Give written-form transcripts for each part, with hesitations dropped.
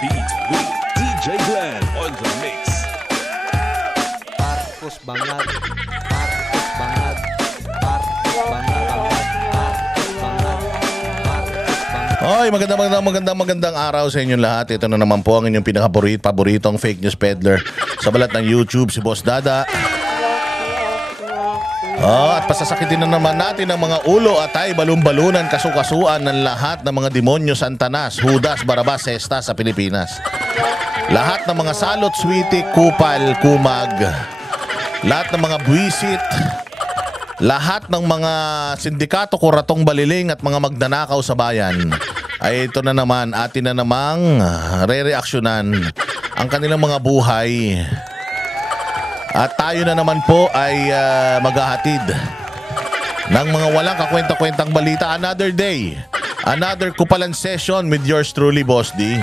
beat with DJ Glenn on the mix. Marcos Bangag, Marcos Bangag, Marcos Bangag, Marcos Bangag, Marcos Bangag. Oy, magandang araw sa inyong lahat. Ito na naman po ang inyong pinaka-paboritong fake news peddler sa balat ng YouTube, si Boss Dada. At pasasakitin na naman natin ang mga ulo at ay balon-balunan, kasukasuan ng lahat ng mga demonyo Santanas, Judas, Barabas, Sesta sa Pilipinas. Lahat ng mga salot, switik, kupal, kumag, lahat ng mga buwisit, lahat ng mga sindikato, kuratong baliling at mga magnanakaw sa bayan, ay ito na naman, atin na namang re-reaksyonan ang kanilang mga buhay. At tayo na naman po ay maghahatid ng mga walang kakwenta-kwentang balita. Another day, another kupalan session with yours truly, Boss D.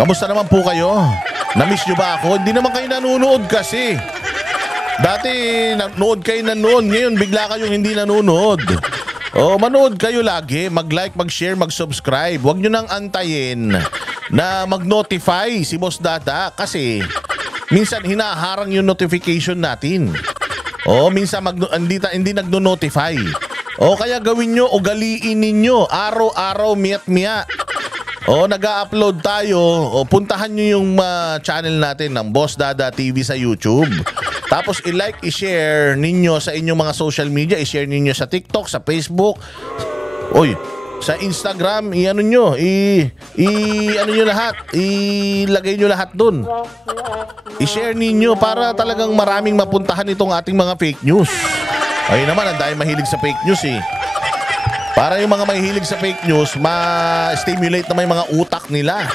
Kamusta naman po kayo? Na-miss nyo ba ako? Hindi naman kayo nanonood kasi. Dati nanonood kayo nanonood, ngayon bigla kayong hindi nanonood. O, manood kayo lagi, mag-like, mag-share, mag-subscribe. Huwag nyo nang antayin na mag-notify si Boss Dada kasi minsan hinaharang yung notification natin. O minsan hindi nagno-notify. O kaya gawin nyo, ugaliin ninyo, araw-araw, miat-miat. O nag-upload tayo, o puntahan nyo yung channel natin ng Boss Dada TV sa YouTube. Tapos i-like, i-share ninyo sa inyong mga social media, i-share ninyo sa TikTok, sa Facebook. Oy, sa Instagram, i-ano nyo, i-ano nyo lahat, ilagay nyo lahat dun. I-share ninyo para talagang maraming mapuntahan itong ating mga fake news. Ayun naman, ang dahil mahilig sa fake news eh. Para yung mga mahilig sa fake news, ma-stimulate naman yung mga utak nila.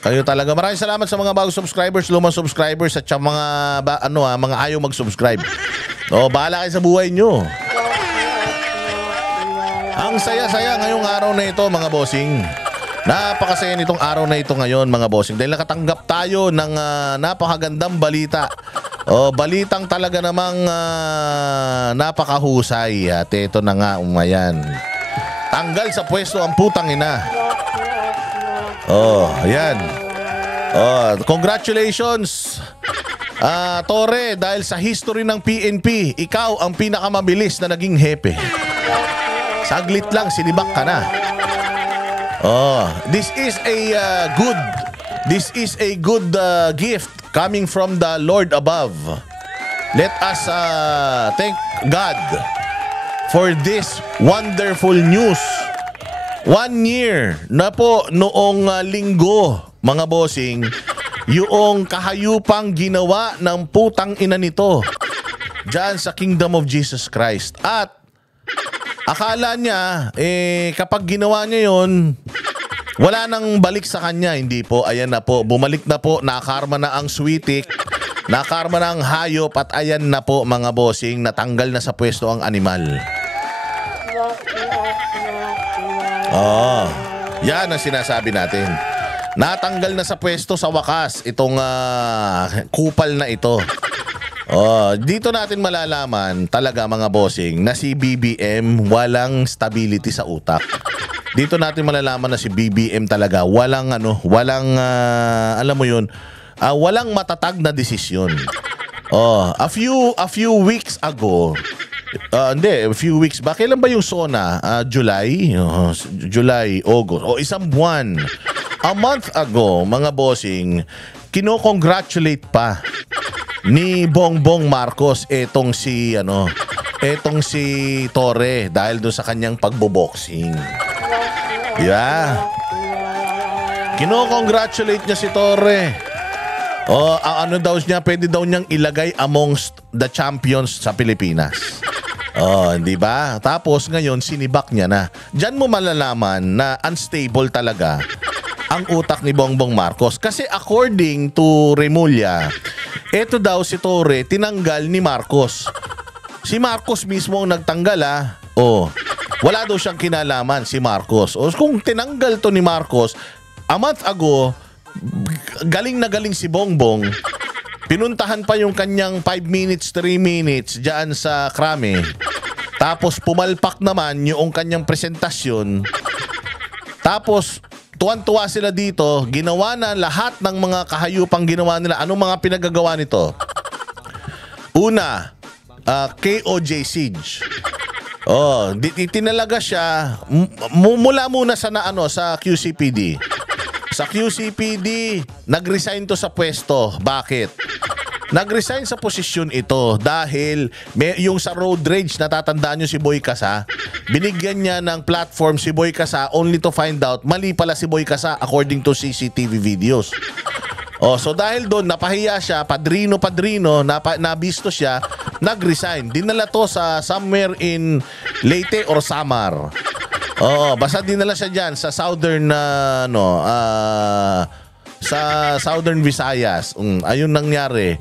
Kayo talaga. Maraming salamat sa mga bagong subscribers, lumang subscribers at sa mga, mga ayaw mag-subscribe. O, bahala kayo sa buhay nyo. Ang saya-saya ngayong araw na ito, mga bossing. Napakasaya nitong araw na ito ngayon, mga bossing. Dahil nakatanggap tayo ng napakagandang balita. O, balitang talaga namang napakahusay. At ito na nga, umayan. Tanggal sa pwesto ang putang ina. Oh, ayan. Oh, congratulations, Torre, dahil sa history ng PNP, ikaw ang pinakamabilis na naging hepe. Saglit lang, sinibak ka na. Oh, this is a good gift coming from the Lord above. Let us thank God for this wonderful news. 1 year na po noong linggo, mga bossing, yung kahayupang ginawa ng putang ina nito dyan sa Kingdom of Jesus Christ. At akala niya, kapag ginawa niya yun, wala nang balik sa kanya. Hindi po, ayan na po, bumalik na po, nakarma na ang switik, nakarma na ang hayop, at ayan na po, mga bossing, natanggal na sa pwesto ang animal. Oh, yan ang sinasabi natin. Natanggal na sa pwesto sa wakas itong kupal na ito. Oh, dito natin malalaman talaga, mga bossing, na si BBM walang stability sa utak. Dito natin malalaman na si BBM talaga walang alam mo yun, walang matatag na desisyon. Oh, a few weeks ago, a few weeks back, kailan ba yung SONA? July, August, o isang buwan. A month ago, mga bossing, kino-congratulate pa ni Bongbong Marcos etong si Torre dahil doon sa kanyang pagboboxing. Yeah. Kino-congratulate niya si Torre. Ano daw niya, pwede daw niyang ilagay amongst the champions sa Pilipinas. Di ba? Tapos ngayon sinibak niya na. Diyan mo malalaman na unstable talaga ang utak ni Bongbong Marcos. Kasi according to Remulla, eto daw si Torre tinanggal ni Marcos. Si Marcos mismo ang nagtanggal wala daw siyang kinalaman si Marcos. O kung tinanggal to ni Marcos, a month ago, galing na galing si Bongbong. Pinuntahan pa yung kanyang 5 minutes, 3 minutes dyan sa Krame. Tapos pumalpak naman yung kanyang presentasyon. Tapos tuwan-tuwa sila dito, ginawa na lahat ng mga kahayupang ginawa nila. Anong mga pinagagawa nito? Una, KOJ siege. Oh, tinalaga siya mula muna sa sa QCPD. Sa QCPD, nag-resign to sa pwesto. Bakit? Nag-resign sa posisyon ito dahil yung sa road rage, natatandaan nyo si Boy Casa, binigyan niya ng platform si Boy Casa only to find out mali pala si Boy Casa according to CCTV videos. Oh, so dahil doon napahiya siya, padrino, nabisto siya, nag-resign. Dinala to sa somewhere in Leyte or Samar. Oo, basta dinala siya diyan sa southern sa Southern Visayas. Ayun nangyari.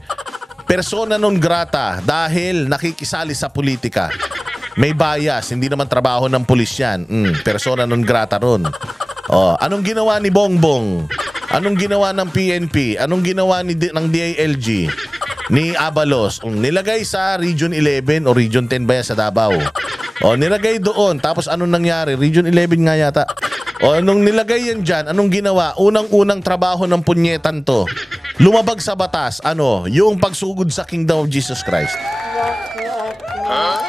Persona non grata dahil nakikisali sa politika. May bias, hindi naman trabaho ng pulis yan. Persona non grata ron. Oh, anong ginawa ni Bongbong? Anong ginawa ng PNP? Anong ginawa ng DILG? Ni Abalos? Nilagay sa Region 11 o Region 10 ba yan sa Davao? O, nilagay doon. Tapos anong nangyari? Region 11 nga yata. O, nung nilagay yan dyan, anong ginawa? Unang-unang trabaho ng punyetan to. Lumabag sa batas. Ano? Yung pagsugod sa Kingdom of Jesus Christ.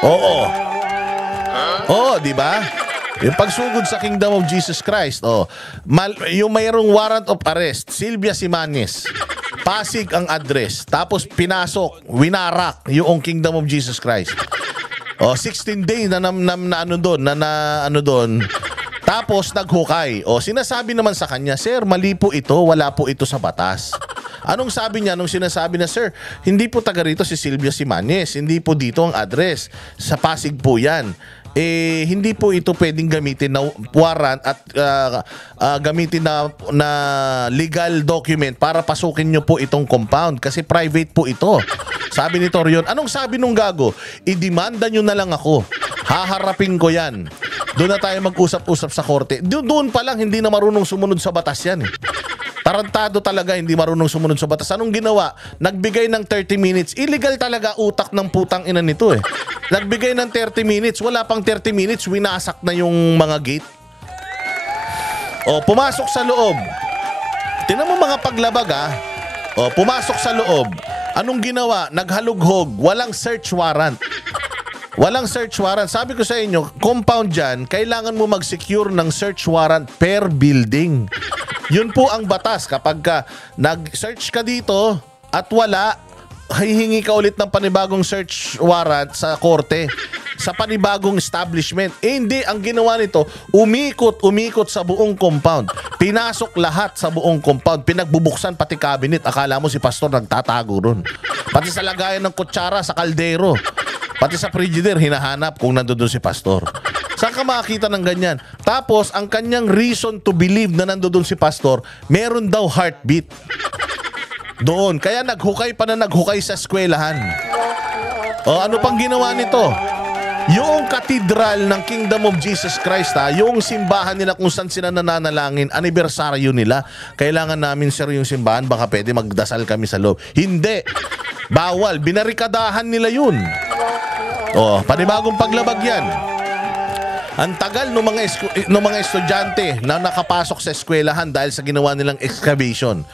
Oo. Oo, di ba? Yung pagsugod sa Kingdom of Jesus Christ. Oh, yung mayroong warrant of arrest, Sylvia Simanes. Pasig ang address. Tapos pinasok, winarak yung Kingdom of Jesus Christ. Oh, 16 days na ano doon. Tapos naghukay. Oh, sinasabi naman sa kanya, "Sir, mali po ito, wala po ito sa batas." Anong sabi niya nung sinasabi na, "Sir, hindi po taga rito si Sylvia Simanes, hindi po dito ang address. Sa Pasig po 'yan." Hindi po ito pwedeng gamitin na warrant at gamitin na legal document para pasukin nyo po itong compound kasi private po ito. Sabi ni Torion. Anong sabi nung gago? I-demanda nyo na lang ako. Haharapin ko yan. Doon na tayo mag-usap-usap sa korte. Doon pa lang hindi na marunong sumunod sa batas yan. Tarantado talaga, hindi marunong sumunod sa batas. Anong ginawa? Nagbigay ng 30 minutes. Illegal talaga utak ng putang ina nito eh. Nagbigay ng 30 minutes. Wala pang 30 minutes, winasak na yung mga gate. O, pumasok sa loob. Tingnan mo mga paglabag ah. O, pumasok sa loob. Anong ginawa? Naghalughog. Walang search warrant. Walang search warrant. Sabi ko sa inyo, compound dyan, kailangan mo mag-secure ng search warrant per building. Yun po ang batas. Kapag nag-search ka dito at wala, hihingi ka ulit ng panibagong search warrant sa korte, sa panibagong establishment. Hindi, ang ginawa nito, umikot sa buong compound. Pinasok lahat sa buong compound. Pinagbubuksan pati cabinet. Akala mo si pastor nagtatago ron. Pati sa lagayan ng kutsara sa kaldero. Pati sa frigidaire, hinahanap kung nandoon si pastor. Saan ka makakita ng ganyan? Tapos, ang kanyang reason to believe na nandoon si pastor, meron daw heartbeat. Doon. Kaya naghukay sa eskwelahan. O, ano pang ginawa nito? Yung katedral ng Kingdom of Jesus Christ, yung simbahan nila kung saan sila nananalangin, anibersaryo nila. Kailangan namin, sir, yung simbahan, baka pwede magdasal kami sa loob. Hindi. Bawal. Binarikadahan nila yun. O, panibagong paglabag yan. Ang tagal ng mga estudyante na nakapasok sa eskwelahan dahil sa ginawa nilang excavation.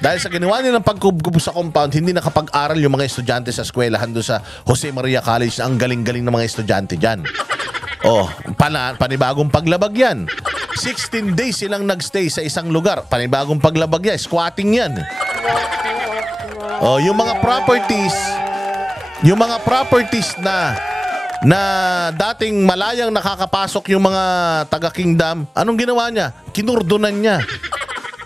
Dahil sa ginawa nilang pagkubo sa compound, hindi nakapag-aral yung mga estudyante sa eskwelahan doon sa Jose Maria College na ang galing-galing ng mga estudyante dyan. Oh, panibagong paglabag yan. 16 days silang nagstay sa isang lugar. Panibagong paglabag yan. Squatting yan. Oh, yung mga properties na dating malayang nakakapasok yung mga taga-kingdom, anong ginawa niya? Kinurdunan niya.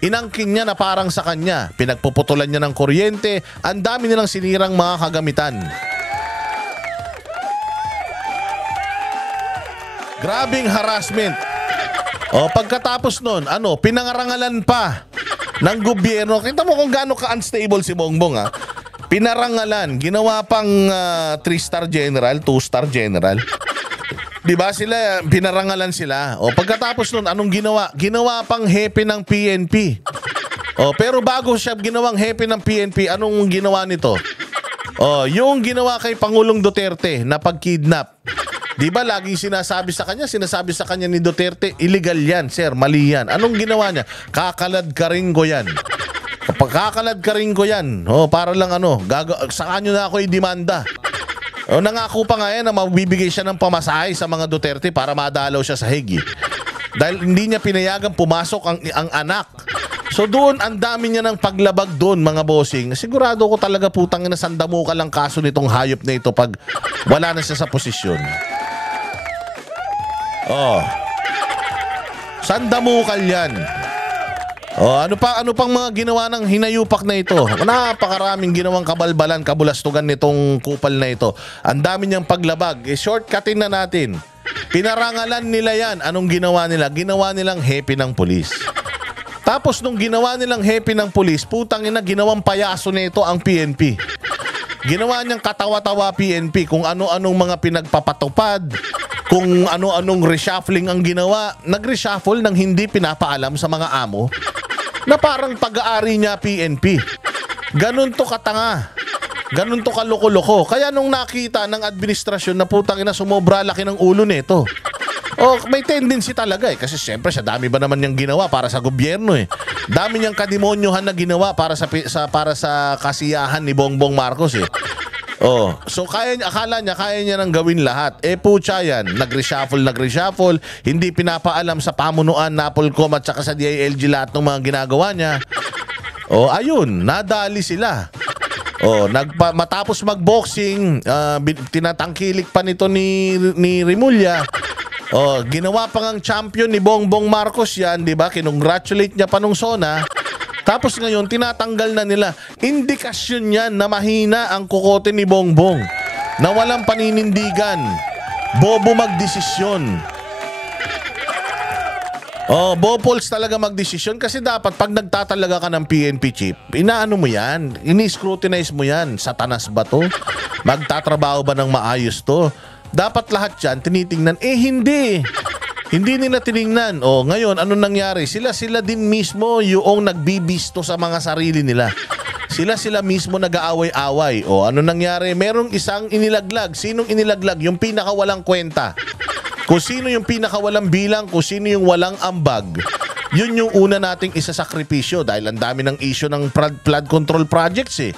Inangkin niya na parang sa kanya. Pinagpuputulan niya ng kuryente. Ang dami nilang sinirang mga kagamitan. Grabing harassment. O, pagkatapos nun, pinangarangalan pa ng gobyerno. Kita mo kung gaano ka-unstable si Bongbong ha. Pinarangalan, ginawa pang 3-star general, 2-star general. Diba sila, pinarangalan sila. O pagkatapos nun, anong ginawa? Ginawa pang hepe ng PNP. O pero bago siya ginawang hepe ng PNP, anong ginawa nito? O yung ginawa kay Pangulong Duterte na pagkidnap. Di ba laging sinasabi sa kanya ni Duterte, illegal yan, sir, mali yan. Anong ginawa niya? Kakalad ka rin ko yan. Kapag kakalad ka rin ko yan, para lang saka nyo na ako i-demanda. Nangako pa nga yan na mabibigay siya ng pamasahe sa mga Duterte para madalaw siya sa Hague. Dahil hindi niya pinayagan pumasok ang anak. So doon, ang dami niya ng paglabag doon, mga bossing. Sigurado ko talaga putang ina, sandamuka lang kaso nitong hayop na ito pag wala na siya sa posisyon. Sandamukal yan. Ano pang mga ginawa ng hinayupak na ito? Napakaraming ginawang kabalbalan, kabulastugan nitong kupal na ito. Ang dami niyang paglabag. Shortcutin na natin. Pinarangalan nila yan. Anong ginawa nila? Ginawa nilang happy ng pulis. Tapos nung ginawa nilang happy ng pulis, putang ina, ginawang payaso nito ang PNP. Ginawa niyang katawa-tawa PNP kung ano-anong mga pinagpapatupad, kung ano-anong reshuffling ang ginawa. Nag-reshuffle nang hindi pinapaalam sa mga amo na parang pag-aari niya PNP. Ganun to katanga. Ganun to kaloko-loko. Kaya nung nakita ng administrasyon na putang ina, sumobra laki ng ulo nito. May tendency talaga kasi siyempre sa dami ba naman niyang ginawa para sa gobyerno Dami niyang kadimonyohan na ginawa para sa kasiyahan ni Bongbong Marcos so akala niya kaya niya nang gawin lahat. Putya yan, nag-reshuffle, hindi pinapaalam sa pamunuan, Napolcom at saka sa DILG lahat ng mga ginagawa niya. Ayun, nadali sila. Matapos mag-boxing, tinatangkilik pa nito ni Rimulya. Ginawa pa ngang champion ni Bongbong Marcos yan, di ba? Kinongratulate niya pa nung SONA. Tapos ngayon, tinatanggal na nila. Indikasyon yan na mahina ang kukote ni Bongbong. Na walang paninindigan. Bobo magdesisyon. Bobols talaga magdesisyon kasi dapat pag nagtatalaga ka ng PNP chief, inaano mo yan? Ini-scrutinize mo yan. Satanas ba to? Magtatrabaho ba ng maayos to? Dapat lahat yan tinitingnan. Hindi. Hindi nila tiningnan. Ngayon, anong nangyari? Sila din mismo yung nagbibisto sa mga sarili nila. Sila mismo nag-aaway-away. Ano nangyari? Merong isang inilaglag. Sinong inilaglag? Yung pinakawalang kwenta. Kung sino yung pinakawalang bilang, kung sino yung walang ambag, yun yung una nating isasakripisyo dahil ang dami ng issue ng flood control projects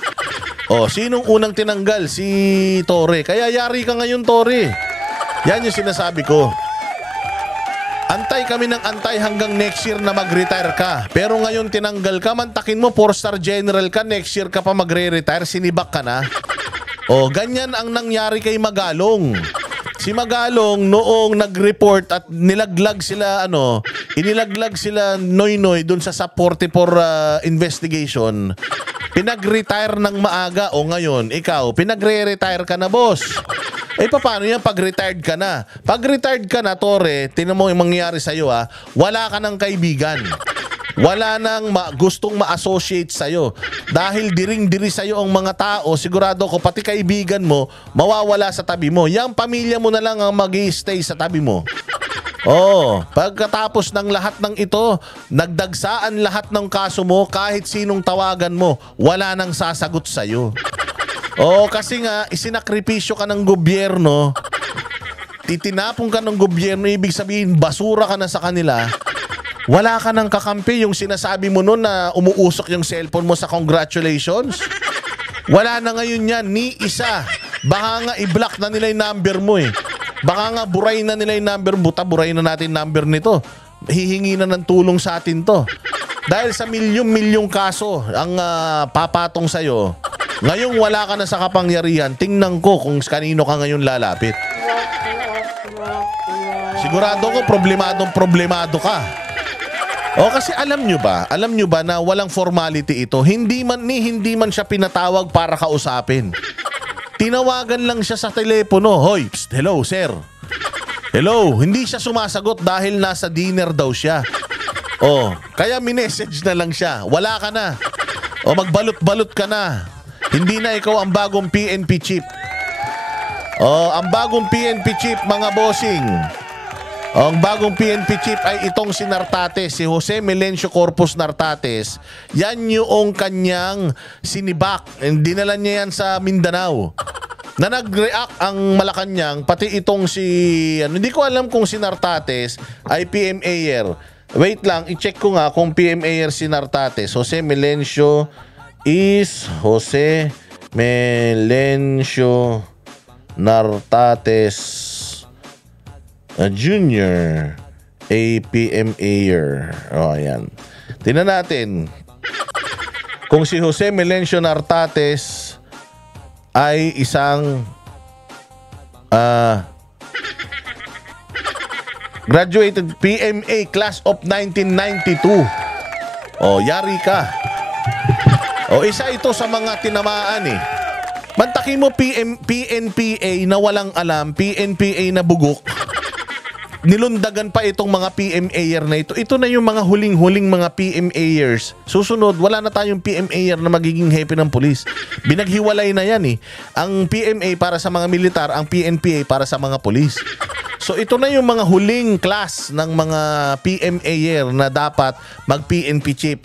sinong unang tinanggal? Si Torre. Kaya yari ka ngayon, Torre. Yan yung sinasabi ko. Antay kami ng antay hanggang next year na mag-retire ka. Pero ngayon tinanggal ka, mantakin mo 4-star general ka, next year ka pa magre-retire, sinibak ka na. Ganyan ang nangyari kay Magalong. Si Magalong noong nag-report at inilaglag sila Noynoy dun sa SAP 44 investigation. Pinag-retire ng maaga ngayon, ikaw, pinagre-retire ka na, boss. Paano yan pag retired ka na? Pag retired ka na, Torre, tinan mo yung mangyayari sa'yo wala ka ng kaibigan. Wala nang gustong ma-associate sa'yo. Dahil diring-diri sa'yo ang mga tao, sigurado ko pati kaibigan mo, mawawala sa tabi mo. Yang pamilya mo na lang ang mag-i-stay sa tabi mo. Pagkatapos ng lahat ng ito, nagdagsaan lahat ng kaso mo, kahit sinong tawagan mo, wala nang sasagot sa'yo. Kasi nga, isinakripisyo ka ng gobyerno, titinapong ka ng gobyerno, ibig sabihin, basura ka na sa kanila, wala ka nang kakampi. Yung sinasabi mo noon na umuusok yung cellphone mo sa congratulations, wala na ngayon yan, ni isa. Baka nga i-block na nila yung number mo Baka nga buray na nila yung number. Buray na natin number nito. Hihingi na ng tulong sa atin to. Dahil sa milyong-milyong kaso ang papatong sa'yo. Ngayong wala ka na sa kapangyarihan, tingnan ko kung kanino ka ngayon lalapit. Sigurado ko problemado ka. Kasi alam nyo ba na walang formality ito? Hindi man siya pinatawag para kausapin. Tinawagan lang siya sa telepono. Hoy, psst, hello sir. Hello, hindi siya sumasagot dahil nasa dinner daw siya. Kaya minessage na lang siya. Wala ka na. Magbalot-balot ka na. Hindi na ikaw ang bagong PNP chief. Ang bagong PNP chief, mga bossing. Ang bagong PNP chief ay itong si Nartates, si Jose Melencio Corpus Nartates. Yan yung kanyang sinibak. Dinala niya yan sa Mindanao. na nag-react ang Malacanang, pati itong si, hindi ko alam kung si Nartates ay PMAyer. Wait lang, i-check ko nga kung PMAyer si Nartates. Jose Melencio is Jose Melencio Nartates Jr. a PMAyer. Ayan. Tingnan natin kung si Jose Melencio Nartates ay isang graduated PMA class of 1992. Yari ka. Isa ito sa mga tinamaan eh. Mantaki mo PNPA na walang alam, PNPA na bugok. Nilundagan pa itong mga PMAyer na ito. Ito na yung mga huling-huling mga PMAyers. Susunod, wala na tayong PMAyer na magiging hepe ng pulis. Binaghiwalay na yan eh. Ang PMA para sa mga militar, ang PNPA para sa mga pulis. So ito na yung mga huling class ng mga PMAyer na dapat mag-PNP chip.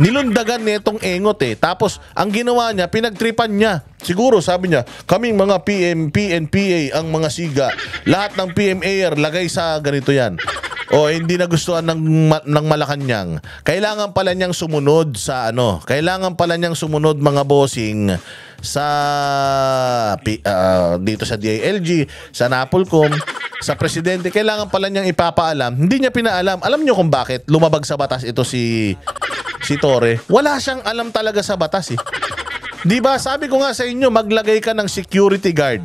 Nilundagan nitong engot eh. Tapos ang ginawa niya, pinagtripan niya. Siguro sabi niya, kaming mga PNPA ang mga siga. Lahat ng PMAyer lagay sa ganito yan. Hindi nagustuhan ng Malacanang. Kailangan pala niyang sumunod sa Kailangan pala niyang sumunod mga bossing sa dito sa DILG, sa NAPOLCOM, sa presidente. Kailangan pala niyang ipapaalam. Hindi niya pinaalam. Alam niyo kung bakit lumabag sa batas ito si Torre? Wala siyang alam talaga sa batas eh. Di ba? Sabi ko nga sa inyo, maglagay ka ng security guard.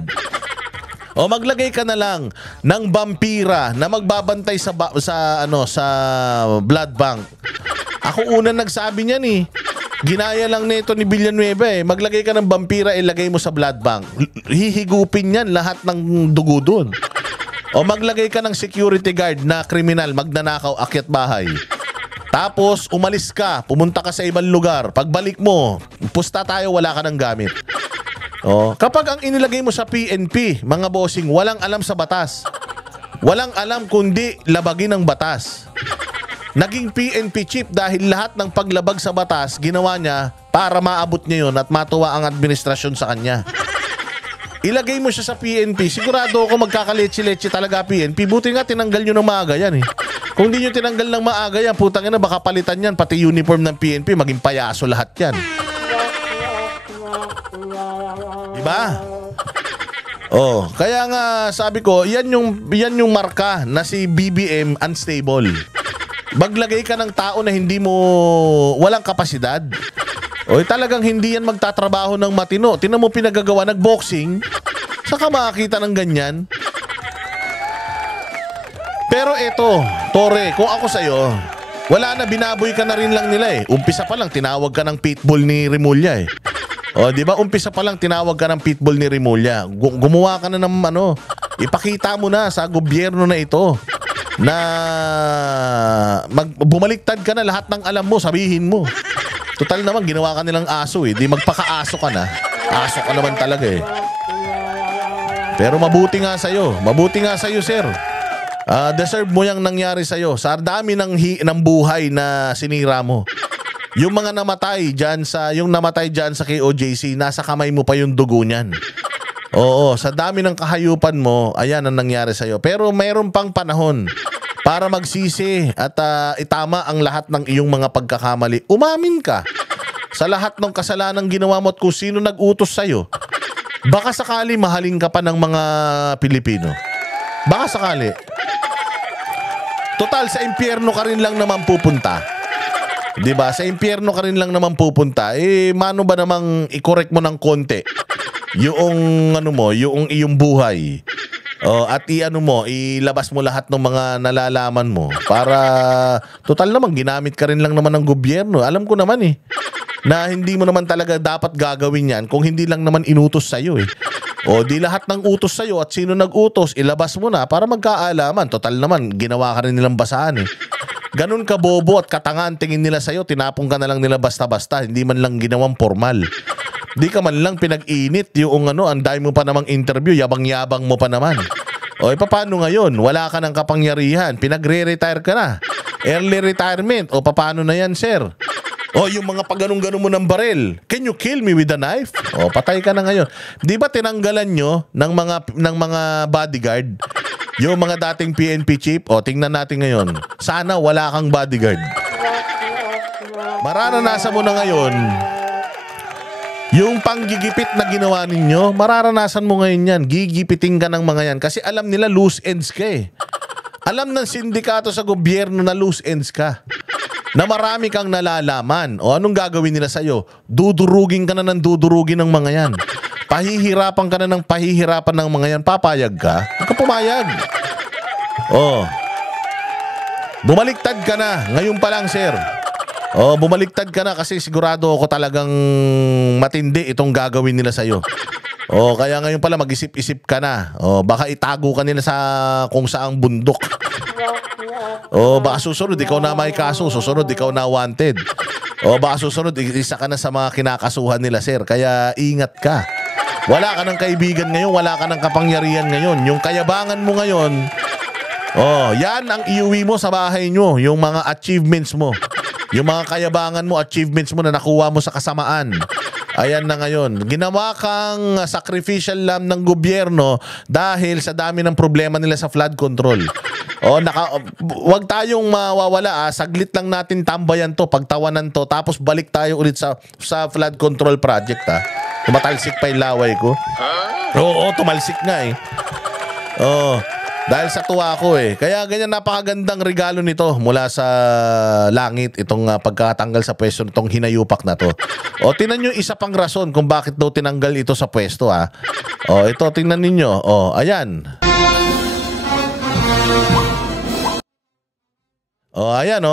Maglagay ka na lang ng vampira na magbabantay sa blood bank. Ako una nagsabi niyan eh. Ginaya lang nito ni Villanueva eh. Maglagay ka ng vampira, ilagay mo sa blood bank. Hihigupin yan lahat ng dugo doon. Maglagay ka ng security guard na kriminal, magnanakaw, akyat bahay. Tapos, umalis ka, pumunta ka sa ibang lugar. Pagbalik mo, pusta tayo, wala ka ng gamit. Kapag ang inilagay mo sa PNP, mga bossing, walang alam sa batas. Walang alam kundi labagin ang batas. Naging PNP chief dahil lahat ng paglabag sa batas, ginawa niya para maabot niya yun at matuwa ang administrasyon sa kanya. Ilagay mo siya sa PNP, sigurado ako magkakaletse-letse talaga PNP. Buti nga tinanggal nyo ng maaga yan eh. Kung di nyo tinanggal ng maaga yan, putang ina, baka palitan yan, pati uniform ng PNP, maging payaso lahat yan. Diba? Kaya nga sabi ko, yan yung marka na si BBM unstable. Maglagay ka ng tao na walang kapasidad. Talagang hindi yan magtatrabaho ng matino. Tinan mo pinagagawa, nag-boxing, saka makakita ng ganyan. Pero eto, Torre, kung ako sa'yo, wala na, binaboy ka na rin lang nila eh. Umpisa pa lang, tinawag ka ng pitbull ni Remulla eh. Di ba? Umpisa pa lang, tinawag ka ng pitbull ni Remulla. Gumawa ka na ng ipakita mo na sa gobyerno na ito na bumaliktad ka na, lahat ng alam mo, sabihin mo. Total naman, ginawa ka nilang aso eh. Di magpaka-aso ka na. Aso ka naman talaga eh. Pero mabuti nga sa'yo. Mabuti nga sa'yo, sir. Deserve mo yung nangyari sa'yo. Sa dami ng buhay na sinira mo. Yung mga namatay dyan sa KOJC, nasa kamay mo pa yung dugo niyan. Sa dami ng kahayupan mo, ayan ang nangyari sa'yo. Pero mayroon pang panahon para magsisi at itama ang lahat ng iyong mga pagkakamali. Umamin ka sa lahat ng kasalanang ginawa mo at kung sino nag-utos sa'yo. Baka sakali mahalin ka pa ng mga Pilipino. Baka sakali. Total, sa impyerno ka rin lang naman pupunta. Diba? Sa impyerno ka rin lang naman pupunta. Mano ba namang i-correct mo ng konti yung yung iyong buhay. At ilabas mo lahat ng mga nalalaman mo para total naman ginamit ka rin lang naman ng gobyerno. Alam ko naman eh na hindi mo naman talaga dapat gagawin yan kung hindi lang naman inutos sa'yo eh. Di lahat ng utos sa'yo at sino nag-utos, ilabas mo na para magkaalaman. Total naman, ginawa ka rin nilang basahan eh. Ganun ka bobo at katanga ang tingin nila sa'yo, tinapong ka na lang nila basta-basta, hindi man lang ginawang formal. Di ka man lang pinag-init yung ang dami mo pa namang interview, yabang-yabang mo pa naman. Paano ngayon? Wala ka ng kapangyarihan, pinagre-retire ka na. Early retirement, paano na yan, sir? O yung mga pagganong-ganon mo ng baril. Can you kill me with a knife? O patay ka na ngayon. Di ba tinanggalan nyo ng mga bodyguard yung mga dating PNP chief? O tingnan natin ngayon. Sana wala kang bodyguard. Mararanasan mo na ngayon yung panggigipit na ginawa ninyo. Mararanasan mo ngayon yan. Gigipitin ka ng mga yan. Kasi alam nila loose ends ka eh. Alam ng sindikato sa gobyerno na loose ends ka. Na marami kang nalalaman. O anong gagawin nila sa'yo? Dudurugin ka na ng dudurugin ng mga yan. Pahihirapan ka na ng pahihirapan ng mga yan. Papayag ka? Huwag ka pumayag. O. Bumaliktad ka na. Ngayon pa lang, sir. O, bumaliktad ka na kasi sigurado ako talagang matindi itong gagawin nila sa'yo. O, kaya ngayon pala mag-isip-isip ka na. O, baka itago ka nila sa kung saang bundok. O baka susunod ikaw na may kaso, susunod ikaw na wanted. O baka susunod isa ka na sa mga kinakasuhan nila, sir. Kaya ingat ka. Wala ka ng kaibigan ngayon, wala ka ng kapangyarihan ngayon. Yung kayabangan mo ngayon, yan ang iuwi mo sa bahay nyo. Yung mga achievements mo. Yung mga kayabangan mo, achievements mo na nakuha mo sa kasamaan. Ayan na ngayon. Ginawa kang sacrificial lamb ng gobyerno dahil sa dami ng problema nila sa flood control. Wag tayong mawawala. Saglit lang natin tambayan to, pagtawanan to, tapos balik tayo ulit sa flood control project. Tumatalsik pa yung laway ko. Oo, tumalsik nga eh. Dahil sa tuwa ko eh. Kaya ganyan napakagandang regalo nito mula sa langit, itong pagkatanggal sa pwesto nitong hinayupak na to. Tingnan nyo isa pang rason kung bakit daw tinanggal ito sa pwesto ha. Ito tingnan ninyo. Ayan. Ayan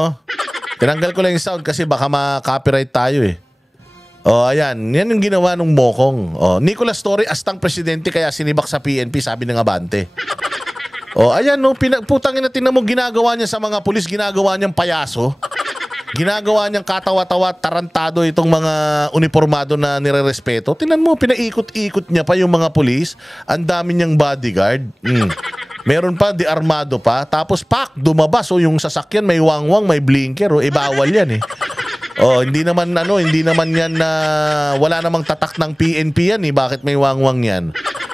Tinanggal ko lang yung sound kasi baka ma-copyright tayo eh. Ayan. Yan yung ginawa ng Mokong. Nicolas Torre, astang presidente kaya sinibak sa PNP, sabi ng Abante. Ayan putangin na tingnan mo ginagawa niya sa mga pulis, ginagawa niyang payaso. Ginagawa niyang katawa-tawa, tarantado itong mga uniformado na nirerespeto. Tingnan mo, pinaikot-ikot niya pa yung mga pulis. Ang dami niyang bodyguard. Meron pa, di armado pa. Tapos dumabas. Yung sasakyan may wangwang, may blinker. Bawal yan eh. Hindi naman yan na wala namang tatak ng PNP yan eh. Bakit may wangwang yan?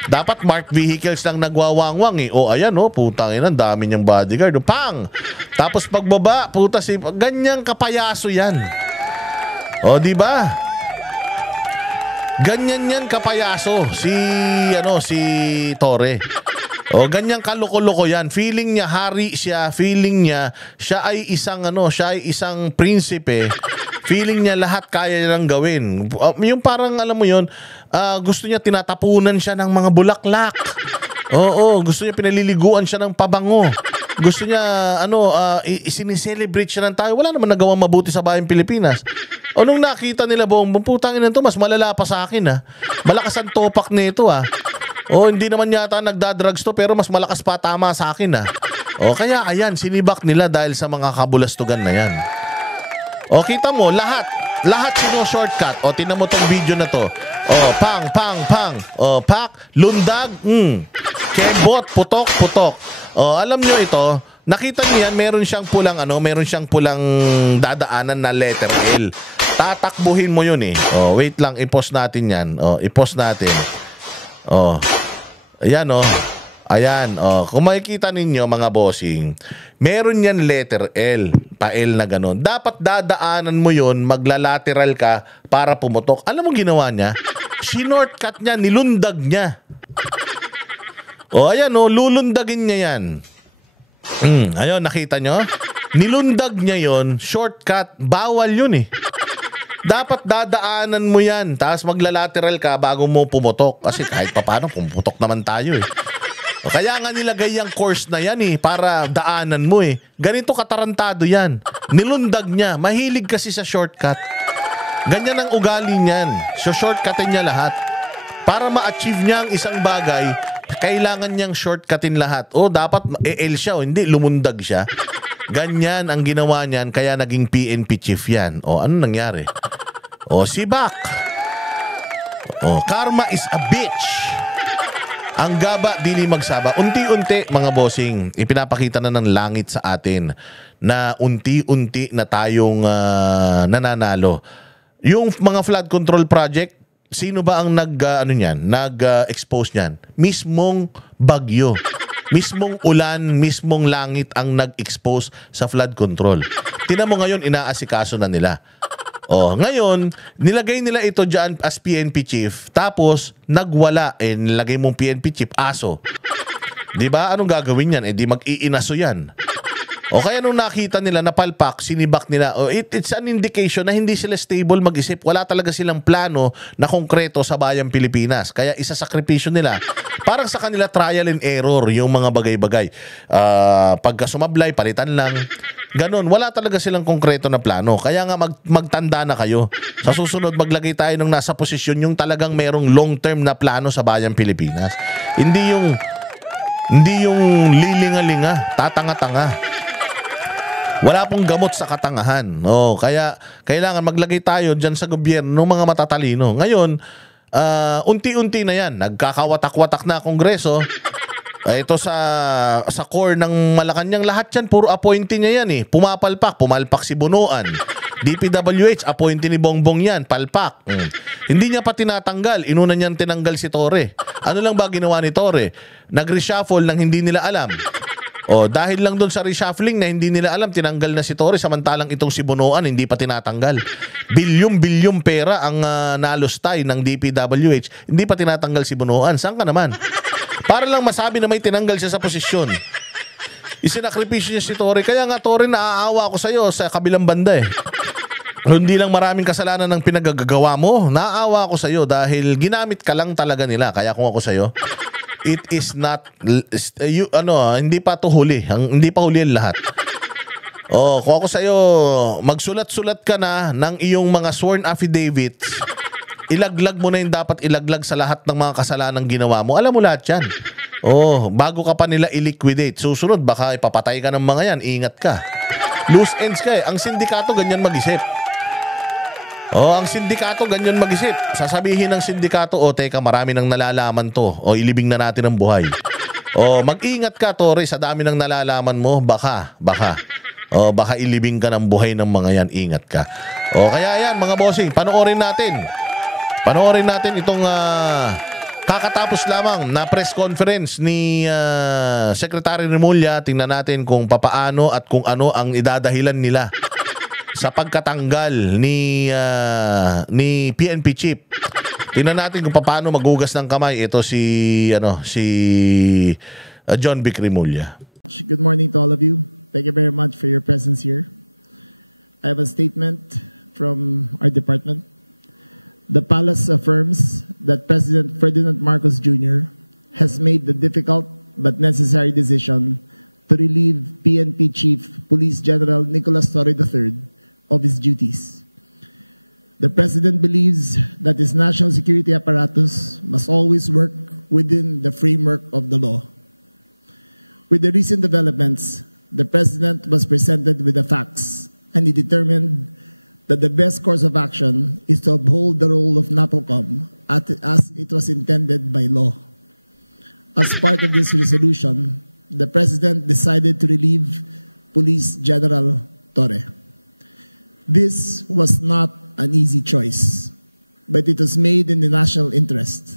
Dapat marked vehicles lang nagwawangwang eh. Ayan putangin, ang dami niyang bodyguard. Pang! Tapos pagbaba, ganyang kapayaso yan. Di ba? Ganyan yan kapayaso si Torre. Ganyang kaloko-loko yan. Feeling niya hari siya, feeling niya siya ay isang prinsipe. Feeling niya lahat kaya niya lang gawin. Yung parang alam mo yun, gusto niya tinatapunan siya ng mga bulaklak. Gusto niya pinaliliguan siya ng pabango. Gusto niya sineselebrate siya ng tayo. Wala naman nagawang mabuti sa bayang Pilipinas. Nung nakita nila putangin nito, mas malala pa sa akin Malakas ang topak nito hindi naman yata nagdadrugs to pero mas malakas pa tama sa akin kaya ayan, sinibak nila dahil sa mga kabulastugan na yan. Kita mo, lahat sino-shortcut. Tingnan mo tong video na to. Pang. Pak, lundag, kembot, putok. Alam nyo ito, nakita niyo yan, meron siyang pulang dadaanan na letter L. Tatakbuhin mo yun eh. Wait lang, i-pause natin yan. I-pause natin. Ayan Ayan, kung makikita ninyo mga bossing, meron yan letter L, pa-L na gano'n. Dapat dadaanan mo yun, maglalateral ka para pumutok. Alam mo ginawa niya? Shinortcut niya, nilundag niya. Ayan lulundagin niya yan. Ayun, nakita nyo? Nilundag niya yon, shortcut, bawal yun eh. Dapat dadaanan mo yan, tapos maglalateral ka bago mo pumutok. Kasi kahit paano, pumutok naman tayo eh. Kaya nga nilagay yung course na yan eh, para daanan mo eh. Ganito katarantado yan. Nilundag niya. Mahilig kasi sa shortcut. Ganyan ang ugali niyan. So shortcutin niya lahat. Para ma-achieve niya ang isang bagay, kailangan niyang shortcutin lahat. Dapat L siya hindi, lumundag siya. Ganyan ang ginawa niyan, kaya naging PNP chief yan. Ano nangyari? Sibak. Karma is a bitch. Ang gaba dili magsaba. Unti-unti mga bossing, ipinapakita na ng langit sa atin na unti-unti na tayong nananalo. Yung mga flood control project, sino ba ang nag-expose niyan? Mismong bagyo. Mismong ulan, mismong langit ang nag-expose sa flood control. Tingnan mo ngayon, inaasikaso na nila. Ngayon, nilagay nila ito dyan as PNP chief, tapos nagwala, nilagay mong PNP chief, aso. Di ba? Anong gagawin yan? Di mag-iinaso yan. Kaya nung nakita nila, napalpak, sinibak nila, it's an indication na hindi sila stable mag-isip. Wala talaga silang plano na konkreto sa bayang Pilipinas. Kaya isasakripisyo nila. Parang sa kanila trial and error yung mga bagay-bagay. Pagka sumablay, palitan lang. Ganon, wala talaga silang konkreto na plano. Kaya nga magtanda na kayo. Sa susunod, maglagay tayo ng nasa posisyon yung talagang merong long-term na plano sa bayang Pilipinas. Hindi yung lilinga-linga, tatanga-tanga. Wala pong gamot sa katangahan. Kaya kailangan maglagay tayo dyan sa gobyerno ng mga matatalino. Ngayon, unti-unti na yan. Nagkakawatak-watak na Kongreso. Ito sa core ng Malacanang, lahat yan, puro appointee niya yan. Pumalpak si Bunuan. DPWH, appointee ni Bongbong yan, palpak. Hindi niya pa tinatanggal. Inuna niyang tinanggal si Torre. Ano lang ba ginawa ni Torre? Nag-reshuffle nang hindi nila alam. Dahil lang doon sa reshuffling na hindi nila alam, tinanggal na si Torre, samantalang itong si Bunuan hindi pa tinatanggal. Bilyong-bilyong pera ang nalustay ng DPWH, hindi pa tinatanggal si Bunuan. Saan ka naman? Para lang masabi na may tinanggal siya sa posisyon. Isinakripisyo niya si Torre. Kaya nga, Torre, naaawa ako sa'yo sa kabilang banda Hindi lang maraming kasalanan ng pinagagawa mo. Naaawa ako sa'yo dahil ginamit ka lang talaga nila. Kaya kung ako sa'yo, it is not hindi pa to huli. Hindi pa huli ang lahat. Kung ako sa iyo, magsulat-sulat ka na ng iyong mga sworn affidavits. Ilaglag mo na yung dapat ilaglag sa lahat ng mga kasalanang ginawa mo. Alam mo lahat 'yan. Bago ka pa nila i-liquidate. Susunod baka ipapatay ka ng mga 'yan. Ingat ka. Loose ends ka Ang sindikato ganyan mag-isip. Ang sindikato ganyan mag-isip. Sasabihin ng sindikato, teka, marami nang nalalaman to. Ilibing na natin ang buhay. Mag-ingat ka, Torre, sa dami ng nalalaman mo, baka ilibing ka ng buhay ng mga yan. Ingat ka. Kaya yan, mga bossing, panoorin natin itong kakatapos lamang na press conference ni Secretary Remulla. Tingnan natin kung papaano at kung ano ang idadahilan nila sa pagkatanggal ni PNP chief. Tingnan natin kung paano maghugas ng kamay ito si John Vic Remulla. Good morning to all of you. Thank you very much for your presence here. I have a statement from our department. The palace affirms that President Ferdinand Marcos Jr. has made the difficult but necessary decision to relieve PNP Chief Police General Nicolas Torre III of his duties. The President believes that his national security apparatus must always work within the framework of the law. With the recent developments, the President was presented with the facts, and he determined that the best course of action is to uphold the role of NAPOCOM as it was intended by law. As part of this resolution, the President decided to relieve Police General Torre. This was not an easy choice, but it was made in the national interest.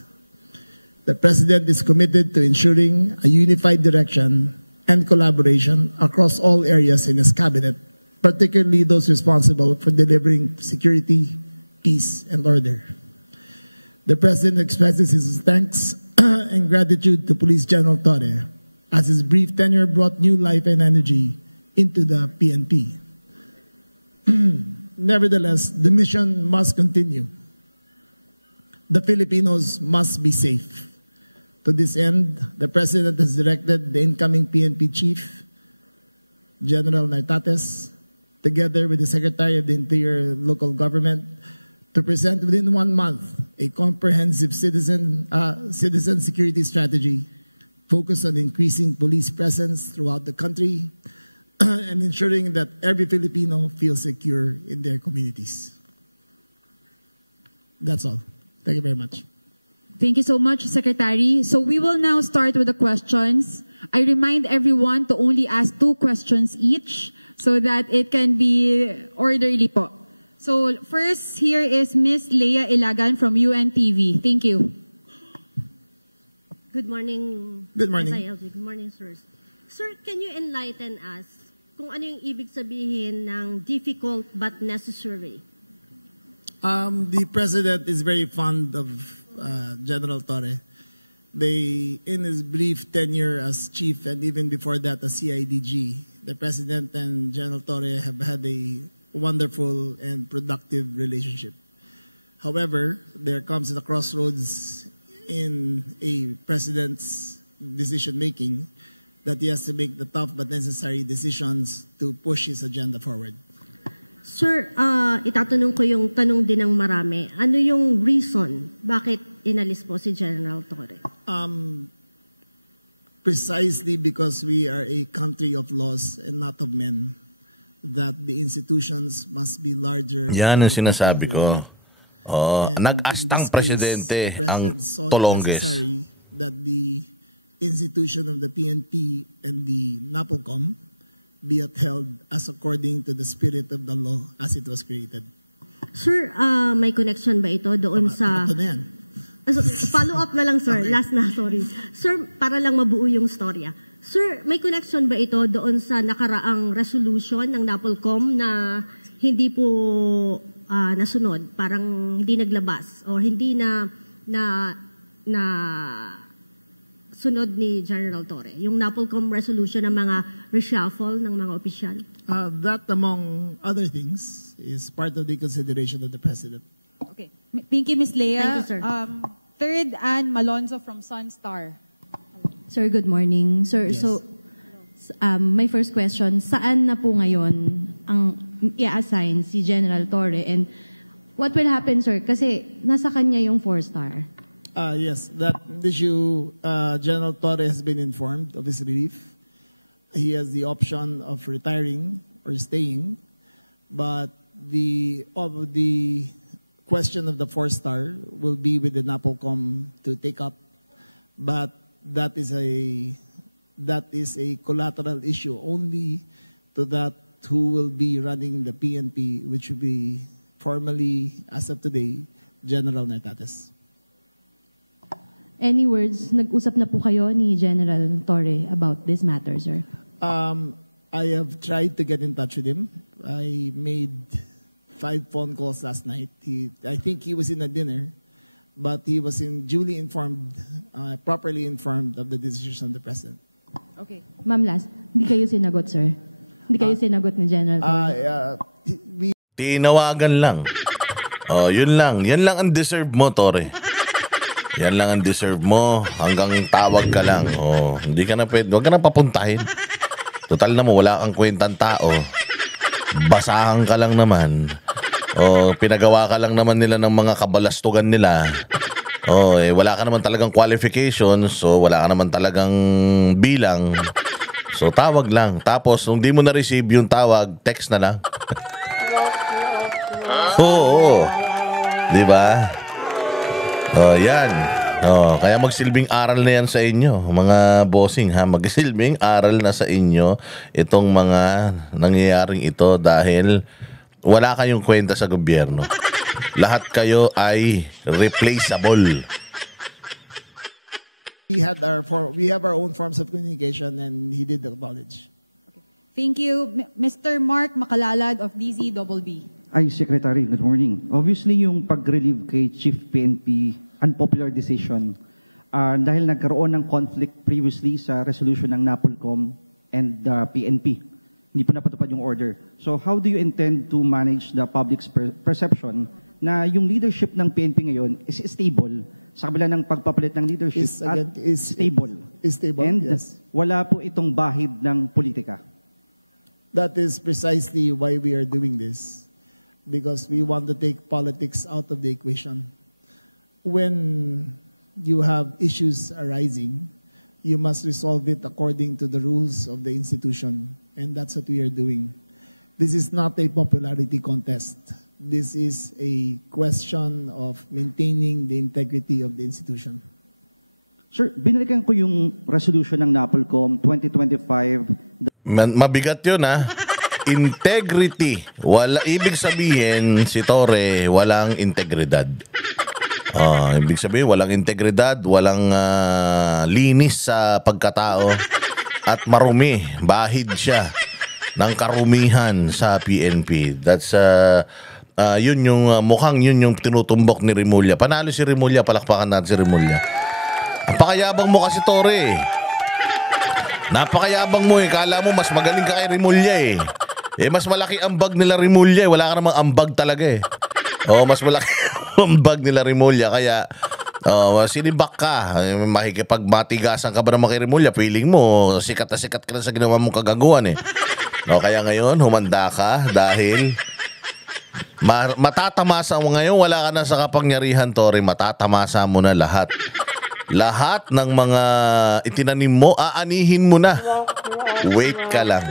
The President is committed to ensuring a unified direction and collaboration across all areas in his cabinet, particularly those responsible for delivering security, peace, and order. The President expresses his thanks and gratitude to Police General Torre, as his brief tenure brought new life and energy into the PNP. Nevertheless, the mission must continue. The Filipinos must be safe. To this end, the President has directed the incoming PNP Chief, General Nartates, together with the Secretary of the Interior Local Government, to present within 1 month a comprehensive citizen security strategy focused on increasing police presence throughout the country and ensuring that every Filipino feels secure in their communities. That's all. Thank you very much. Thank you so much, Secretary. So we will now start with the questions. I remind everyone to only ask 2 questions each so that it can be orderly po. So first here is Miss Leia Ilagan from UNTV. Thank you. Good morning. Good morning. SILG. Good morning, sirs. Sir, can you enlighten us kung ano yung ibig sabihin ng difficult but necessary? The president is very fond of General Torre. In his brief tenure as chief and even before that as CIDG, the president and General Torre have had a wonderful and productive relationship. However, there comes a crossroads in a president's decision-making that he has to make the tough but necessary decisions to push his agenda forward. Sir, itatanong ko yung tanong din ng marami. Ano yung reason bakit inalis po si General Torre? Precisely because we are a country of laws and not of men, that the institutions must be larger. Yan ang than the sinasabi people who ko. run it. Oh, And nag-astang in this case, presidente the ang president saw it Tolonges. necessary that the institution of the PNP and the NAPOLCOM be upheld as according to the spirit of the law as it was created. Sir, may connection ba ito doon sa... Ito na yan. Follow up na lang, sir. Okay. Last na, sorry. Sir, para lang mabuo yung storya. Sir, may connection ba ito doon sa nakaraang resolution ng NAPOLCOM na hindi po nasunod, parang hindi naglabas or hindi na sunod ni General Torre? Yung NAPOLCOM resolution ng mga reshuffle ng mga opisyal? That, among other things, is part of the consideration of the president. Okay. Thank you, Miss Leia. Thank you, sir. Third, Ann Malonzo from Sunstar. Sir, good morning. Sir, Yes. so my first question, saan na po ngayon ang i-assign si General Torre and what will happen, sir? Kasi nasa kanya yung 4-star. Yes, that issue, General Torre has been informed of his relief. He has the option of retiring or staying, but the question of the 4-star will be with the NAPOLCOM to take up, but that is a collateral issue only to that who will be running the PNP, which will be formally, as of today, General Nartates. Any words, nag-usap na po kayo ni General Torre about this matter, sir? I have tried to get in touch with him. I made 5 phone calls last night. I think he was in a dinner, but he was duly informed, properly informed of the decision of the president. Okay. Ma'am, last, hindi kayo sinagot, sir? Hindi kayo sinagot ni General Torre? Tinawagan lang. Oh, yun lang. Yan lang ang deserve mo, Torre. Yan lang ang deserve mo. Hanggang tawag ka lang. Oh, hindi ka na pwede. Huwag ka na papuntahin. Total na mo, wala kang kwentang tao. Basahan ka lang naman. Oh, pinagawa ka lang naman nila ng mga kabalastugan nila. Oh, wala ka naman talagang qualifications. So, wala ka naman talagang bilang. So, tawag lang. Tapos, nung di mo na-receive yung tawag, text na lang. Oo. Di ba? Oh, yan. Oh, kaya magsilbing aral na yan sa inyo, mga bossing, ha? Magsilbing aral na sa inyo itong mga nangyayaring ito dahil wala kayong kwenta sa gobyerno. Lahat kayo ay replaceable. We have our own forms of communication, and he did acknowledge. Thank you. Mr. Mark Makalalad of DZBB. Ay, Secretary, good morning. Obviously, yung pag-relieve kay Chief PNP, unpopular decision, dahil nagkaroon ng conflict previously sa resolution ng NAPOLCOM and the PNP. Hindi po napatupad yung order. So how do you intend to manage the public's perception na yung leadership ng PNP ngayon is stable sa kabila ng pagpapalit ng leadership stable? Is stable, and yes. wala po itong bahid ng politika. That is precisely why we are doing this, because we want to take politics out of the equation. When you have issues arising, you must resolve it according to the rules of the institution, and that's what we are doing. This is not a popularity contest. this is a question of maintaining the integrity of the institution. Sir, binalikan ko yung resolution ng NAPOLCOM 2025. Mabigat yun, ha? Integrity. Ibig sabihin, si Torre, walang integridad. Ibig sabihin, walang integridad, walang linis sa pagkatao, at marumi. Bahid siya ng karumihan sa PNP. That's yun yung mukhang yun yung tinutumbok ni Remulla. Panalo si Remulla, palakpakan natin si Remulla. Ang pakayabang mo kasi, Torre. Napakayabang mo eh. Kala mo mas magaling ka kay Remulla eh. Mas malaki ang bag nila Remulla eh. Wala ka namang ambag talaga eh. Mas malaki ang bag nila Remulla. Kaya sinibak ka. Makikipagmatigasan ka ba naman kay Remulla? Feeling mo, sikat na sikat ka na sa ginawa mong kagaguhan eh. Kaya ngayon, humanda ka dahil matatamasa mo ngayon. Wala ka na sa kapangyarihan, Torre. Matatamasa mo na lahat. Lahat ng mga itinanim mo, aanihin mo na. Wait ka lang.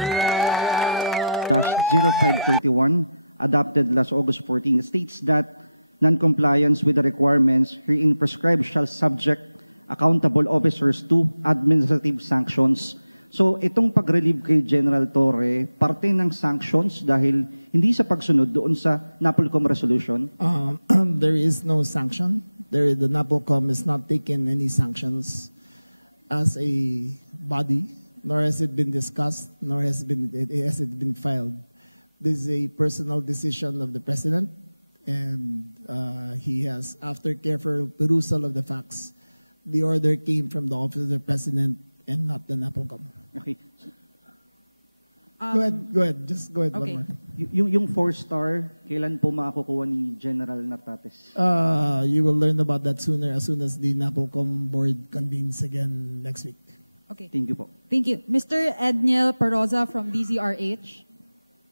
-0531, adopted last August 14, states that non-compliance with the requirements herein prescribed shall subject accountable officers to administrative sanctions. So itong pag-relieve kay General Torre, parte ng sanctions dahil hindi sa pagsunod doon sa NAPOLCOM resolution? There is no sanction. The NAPOLCOM has not taken any sanctions as a body, nor has it been discussed, nor has it been filed. This is a personal decision of the President, and he has, after careful perusal of the facts, the order came from the Office of the President and not the NAPOLCOM. Okay. Go ahead. Just go ahead. Okay. One more. Yung 4-star, kailan po makakukuha ni General Nartates? You will learn about that sooner, as soon as the NAPOLCOM board convenes again next week. Okay. Thank you po. Thank you. Mr. Edniel Paroza from DZRH.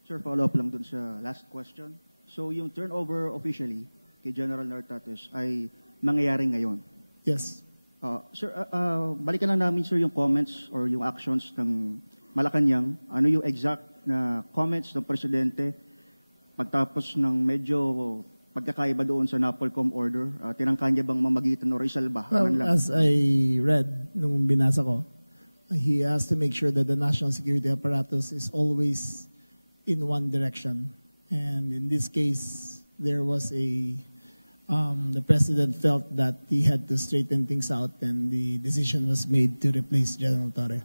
Sir, follow-up lang dun sa last question. So yung turnover officially kay General Nartates ay mangyayari ngayon. Yes. Sir, balikan lang namin, sir, yung comments or yung actions ng Malacanang. Ano yung exact na comments ng Presidente pagtapos ng medyo pagkakaiba doon sa NAPOLCOM order? Tinangka niya bang mamagitan o resolba? Well, as I read nung binasa ko, he has to make sure that the national security apparatus is always in one direction. And in this case, there was the President felt that he had to straighten things out, and the decision was made to replace General Torre.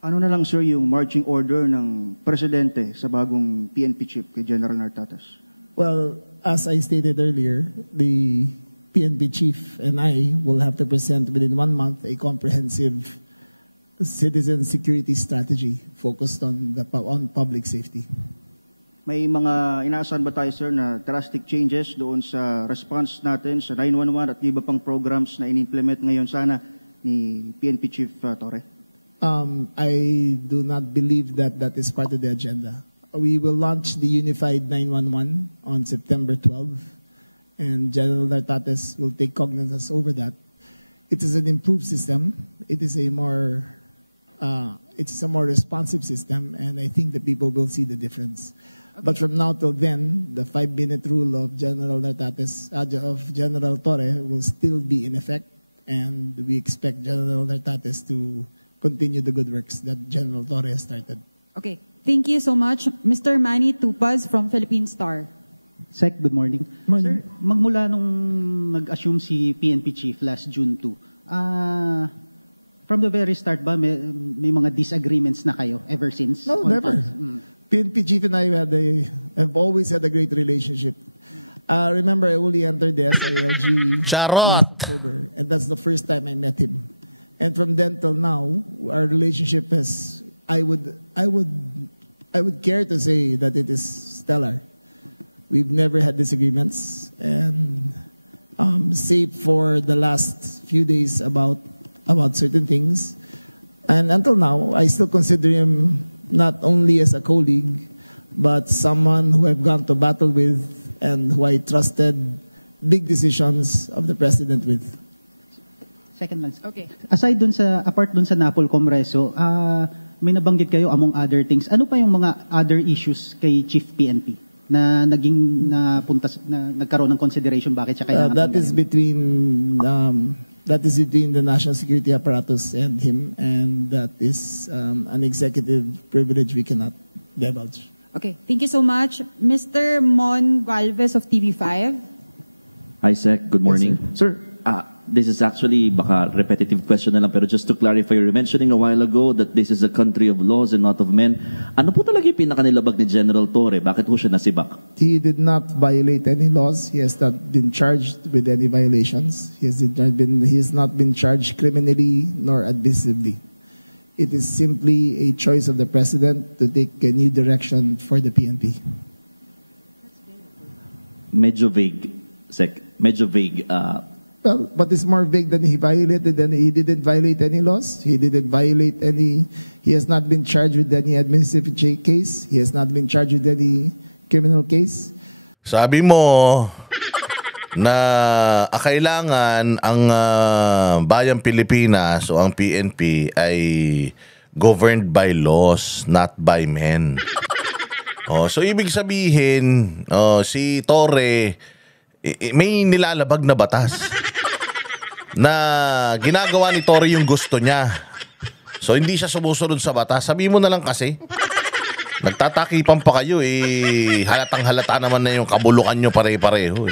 Ano na lang, sir, yung marching order ng Presidente sa bagong PNP chief kay General Nartates? Well, as I stated earlier, the PNP chief and I will have to present within 1 month a comprehensive citizen security strategy focused on public safety. May mga inaasahan ba tayo, sir, na drastic changes doon sa response natin sa 911 at iba pang programs na in-implement ngayon sana ni PNP Chief Torre? I do not believe that that is part of the agenda. We will launch the Unified 911 on September 12, and General Nartates will take cognizance over that. It is an improved system. It is a more responsive system, and I think the people will see the difference. Okay. But from now till then, the 5-minute rule of General Nartates, of General Torre, will still be in effect, and we expect General Nartates to continue the good works that General Torre has started. Okay. Thank you so much. Mr. Manny Tupaz from Philippine Star. Sec, good morning. Morning. Sir, magmula nung nag-assume si PNP Chief last June 2, from the very start ba, may mga disagreements na kayo ever since? No, never. PNP Chief and I have always had a great relationship. Remember, I only entered the SILG last October, and that's the first time I met him. And from then till now, our relationship has, I would care to say that it is stellar. We've never had disagreements, and save for the last few days about certain things. And until now, I still consider him not only as a colleague, but someone who I've gone to battle with and who I trusted big decisions of the President with. Second lang. Okay. Apart dun sa NAPOLCOM reso, may nabanggit kayo among other things. Ano pa yung mga other issues kay Chief PNP? na nagkaroon ng consideration bakit siya kailangan That is between the national security apparatus and him, and that is an executive privilege we cannot divulge. Okay, thank you so much. Mr. Mon Galvez of TV5. Hi, Sec. Good morning. Sir, this is actually baka repetitive question na lang, pero just to clarify, you were mentioning a while ago that this is a country of laws and not of men. Ano po talaga yung pinakanilabag ni General Torre? Bakit po siya nasibak? He did not violate any laws. He has not been charged with any violations. He has not been charged criminally nor admissively. It is simply a choice of the president to take a new direction for the PNP. Medyo vague, Sec. Medyo vague. Well, what is more vague than he violated? Then he didn't violate any laws. He didn't violate any. He has not been charged with any administrative case. He has not been charged with any criminal case. Sabi mo na kailangan ang Bayang Pilipinas o ang PNP ay governed by laws, not by men. So ibig sabihin, si Torre may nilalabag na batas na ginagawa ni Torre yung gusto niya. So hindi siya sumusunod sa batas. Sabi mo na lang kasi, nagtatakipan pa kayo halatang halata naman na yung kabulukan nyo pare-pareho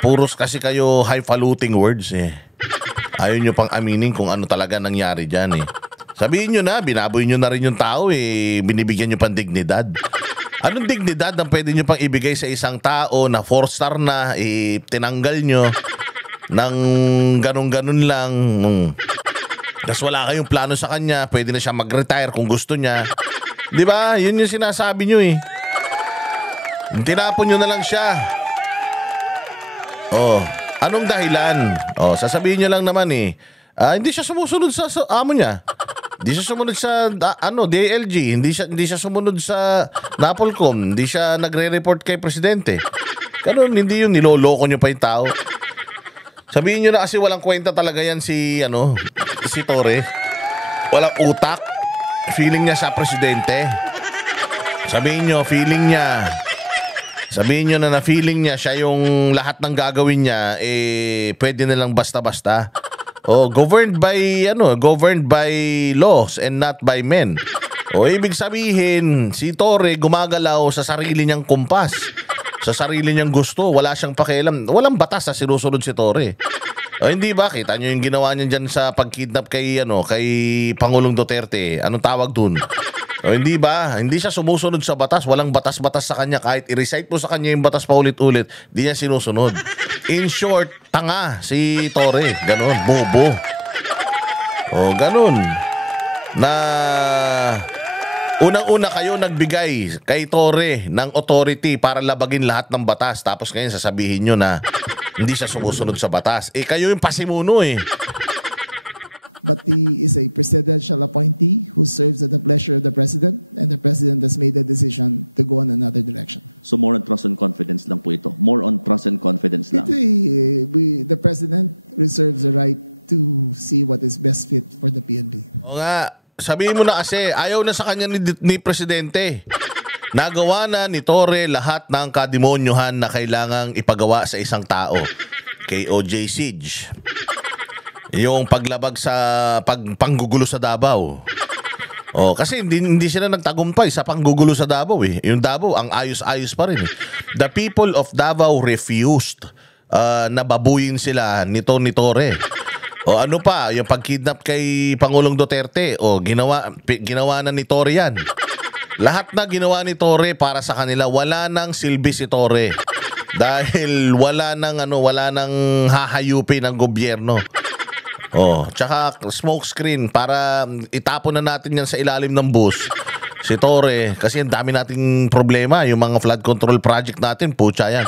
puros kasi kayo highfalutin words Ayaw nyo pang aminin kung ano talaga nangyari dyan Sabihin nyo na, binaboy nyo na rin yung tao binibigyan nyo pang dignidad. Anong dignidad ang pwede nyo pang ibigay sa isang tao na 4-star na tinanggal nyo ng ganun-ganun lang. Tapos wala kayong plano sa kanya, pwede na siya mag-retire kung gusto niya. Di ba? Yun yung sinasabi nyo Tinapon nyo na lang siya. Anong dahilan? Sasabihin nyo lang naman hindi siya sumusunod sa amo niya. Hindi siya sumunod sa DILG, hindi siya sumunod sa NAPOLCOM, hindi siya nagre-report kay presidente. Ganun, hindi yun, niloloko nyo pa yung tao. Sabihin nyo na kasi walang kwenta talaga yan si Torre. Walang utak. Feeling niya sa presidente. Sabihin nyo, feeling niya. Sabihin nyo na feeling niya siya yung lahat ng gagawin niya pwede na lang basta-basta. Governed by laws and not by men. Ibig sabihin, si Torre gumagalaw sa sarili niyang kumpas. Sa sarili niyang gusto, wala siyang pakialam. Walang batas na sinusunod si Torre. Hindi ba? Kita niyo yung ginawa niya dyan sa pagkidnap kay Pangulong Duterte. Anong tawag dun? Hindi ba? Hindi siya sumusunod sa batas. Walang batas-batas sa kanya. Kahit i-recite mo sa kanya yung batas paulit-ulit, di niya sinusunod. In short, tanga si Torre. Ganon, bobo. Ganon. Na unang-una kayo nagbigay kay Torre ng authority para labagin lahat ng batas. Tapos ngayon sasabihin nyo na hindi siya sumusunod sa batas. Kayo yung pasimuno But he is a presidential appointee who serves at the pleasure of the president, and the president has made a decision to go in another direction. So more on trust and confidence lang po ito? More on trust and confidence lang? The president reserves the right to see what is best fit for the PNP. Sabihin mo na kasi, ayaw na sa kanya ni presidente. Nagawa na ni Torre lahat ng kademonyohan na kailangang ipagawa sa isang tao. Kay O.J. Siege. Yung paglabag sa panggugulo sa Davao. Kasi hindi sila nagtagumpay sa panggugulo sa Davao Yung Davao, ang ayos-ayos pa rin The people of Davao refused na babuyin sila ni Torre. Ano pa, yung pagkidnap kay Pangulong Duterte, ginawa na ni Torre yan. Lahat na ginawa ni Torre para sa kanila, wala nang silbi si Torre. Dahil wala nang hahayupin ng gobyerno. Tsaka smoke screen para itapon na natin yan sa ilalim ng bus. Si Torre, kasi ang dami nating problema, yung mga flood control project natin, pucha yan.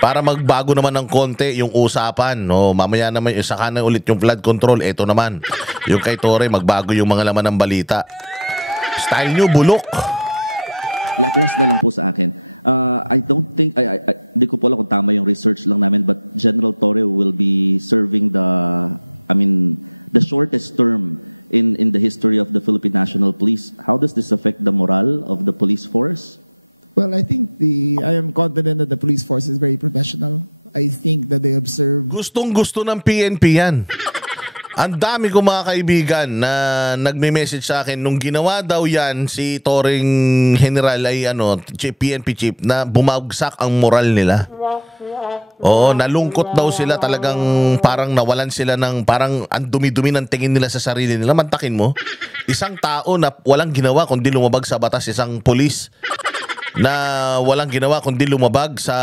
Para magbago naman ng konti yung usapan. Mamaya naman, saka na ulit yung flood control. Eto naman, yung kay Torre, magbago yung mga laman ng balita. Style nyo, bulok. Last na lang po sa akin. I don't think, hindi ko po alam kung tama yung research lang namin, but General Torre will be serving the shortest term in the history of the Philippine National Police. How does this affect the morale of the police force? Well, I think I am confident that the police force is very professional. I think that they observe. Gustong-gusto ng PNP yan. Ang dami ko mga kaibigan na nagme-message sa akin nung ginawa daw yan si Toring General ay PNP chief na bumagsak ang moral nila. Oo, nalungkot daw sila, talagang parang nawalan sila ng parang ang dumi-dumi ng tingin nila sa sarili nila. Mantakin mo, isang tao na walang ginawa kundi lumabag sa batas, isang pulis na walang ginawa kundi lumabag sa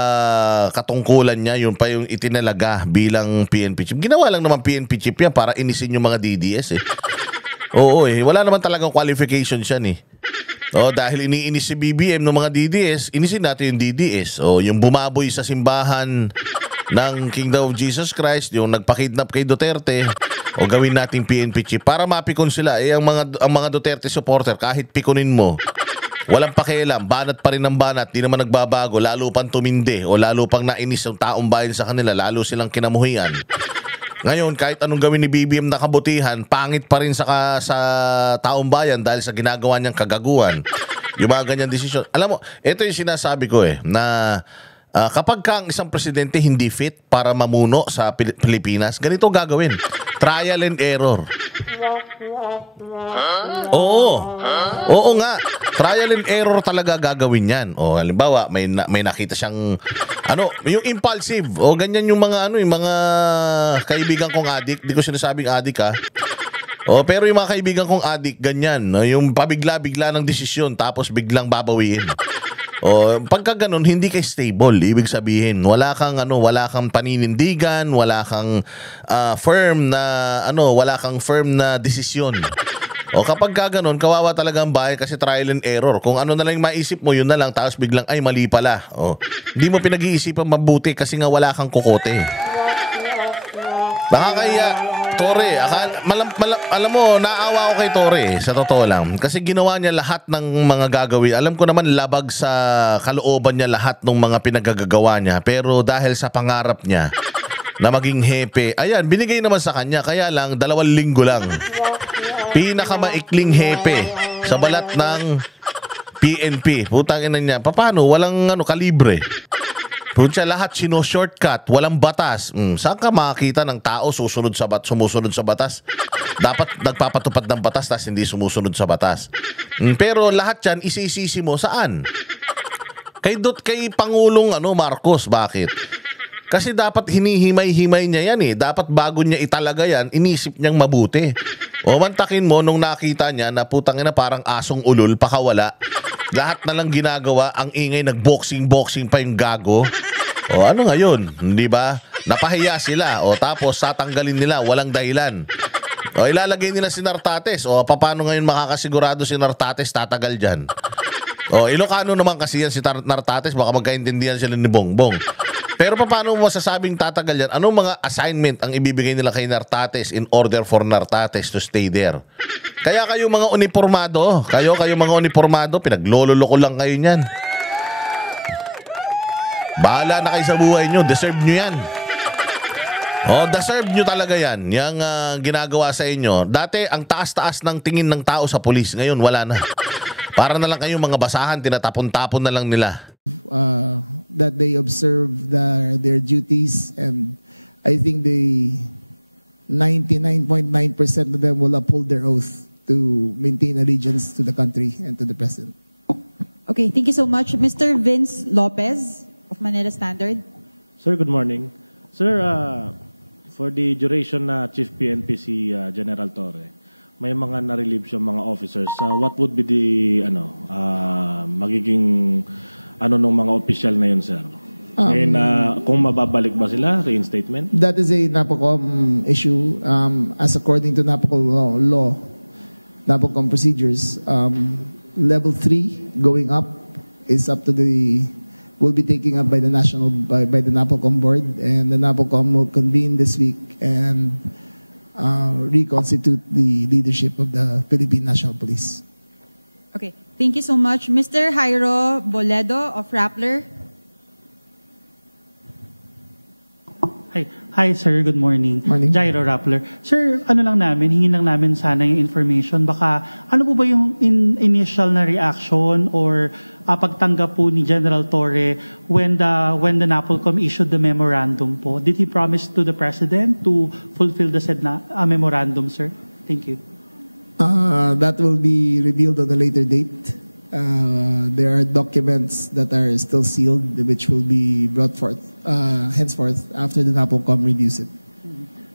katungkulan niya, yun pa yung itinalaga bilang PNP chief. Ginawa lang naman PNP chief yan para inisin yung mga DDS eh. Oo wala naman talagang qualification siya eh. Dahil iniinis si BBM ng mga DDS, inisin natin yung DDS. Yung bumaboy sa simbahan ng Kingdom of Jesus Christ, yung nagpakidnap kay Duterte, gawin natin PNP chief para mapikon sila. Ang mga Duterte supporter, kahit pikunin mo, walang pakialam, banat pa rin ang banat, di naman nagbabago, lalo pang tumindi o lalo pang nainis ang taong bayan sa kanila, lalo silang kinamuhian. Ngayon, kahit anong gawin ni BBM na kabutihan, pangit pa rin sa taong bayan dahil sa ginagawa niyang kagaguhan. Yung mga ganyang desisyon. Alam mo, ito yung sinasabi ko na kapag ka ang isang presidente hindi fit para mamuno sa Pilipinas, ganito gagawin. Trial and error. Oo nga. Trial and error talaga gagawin yan. Halimbawa, may nakita siyang yung impulsive. Ganyan yung mga yung mga kaibigan kong adik. Di ko sinasabing adik ha. Pero yung mga kaibigan kong adik, ganyan. Yung pabigla-bigla ng desisyon tapos biglang babawiin. Pagka ganun, hindi kay stable. Ibig sabihin, wala kang paninindigan, wala kang firm na desisyon. Kapag ganun, kawawa talaga ang bahay kasi trial and error. Kung ano na lang maisip mo, yun na lang, tapos biglang, ay, mali pala. Hindi mo pinag-iisipan mabuti kasi nga wala kang kukote. Nakakaya, Tore, alam mo, naawa ko kay Tore, sa totoo lang. Kasi ginawa niya lahat ng mga gagawin. Alam ko naman, labag sa kalooban niya lahat ng mga pinagagagawa niya. Pero dahil sa pangarap niya na maging hepe, ayan, binigay naman sa kanya. Kaya lang, 2 linggo lang. Pinakamaikling hepe sa balat ng PNP. Putang ina niya. Paano? Walang kalibre. Puncha lahat shortcut, walang batas. Saan ka makakita ng tao sumusunod sa batas? Dapat nagpapatupad ng batas tas hindi sumusunod sa batas. Pero lahat yan isisisi mo saan? Kay Pangulong Marcos, bakit? Kasi dapat hinihimay-himay niya yan eh. Dapat bago niya italaga yan, inisip niyang mabuti. Mantakin mo nung nakita niya na putang ina parang asong ulol, pakawala. Lahat na lang ginagawa, ang ingay, nag-boxing pa yung gago. Ano ngayon? Hindi ba? Napahiya sila. Tapos tatanggalin nila, walang dahilan. Ilalagay nila si Nartates. Paano ngayon makakasigurado si Nartates tatagal dyan? Ilocano naman kasi yan si Nartates, baka magkaintindihan sila ni Bongbong. Pero paano mo masasabing tatagal yan? Anong mga assignment ang ibibigay nila kay Nartates in order for Nartates to stay there? Kaya kayo mga uniformado, pinaglololoko lang kayo niyan. Bahala na kayo sa buhay nyo, deserve nyo yan. Deserve nyo talaga yan, yung ginagawa sa inyo. Dati, ang taas-taas ng tingin ng tao sa pulis, ngayon wala na. Para na lang kayong mga basahan, tinatapon-tapon na lang nila. That they observe their duties, and I think 99.9% of them will uphold their oath to maintain allegiance to the country and to the president. Okay, thank you so much. Mr. Vince Lopez of Manila Standard. Sir, good morning. Sir, for the duration na Chief PNP si General Torre, may mga na-relieve siya mga officers. What would be the magiging nung mga official na yun, sir? Kung mababalik ba sila, reinstatement? That is a NAPOCOM issue. As according to NAPOCOM law, NAPOCOM procedures, level 3 going up is up to will be taken up by the by the NAPOCOM board, and the NAPOCOM will convene this week and reconstitute the leadership of the Philippine National Police. Okay, thank you so much. Mr. Jairo Boledo of Rappler. Hi sir, good morning. Jairo Rappler. Sir, hingin lang namin sana yung information. Baka, ano po ba yung initial na reaction or pagtanggap po ni General Torre when the NAPOLCOM issued the memorandum po? Did he promise to the President to fulfill the said memorandum, sir? Thank you. That will be revealed on a later date. There are documents that are still sealed, which will be brought forth henceforth after the NAPOLCOM reviews it.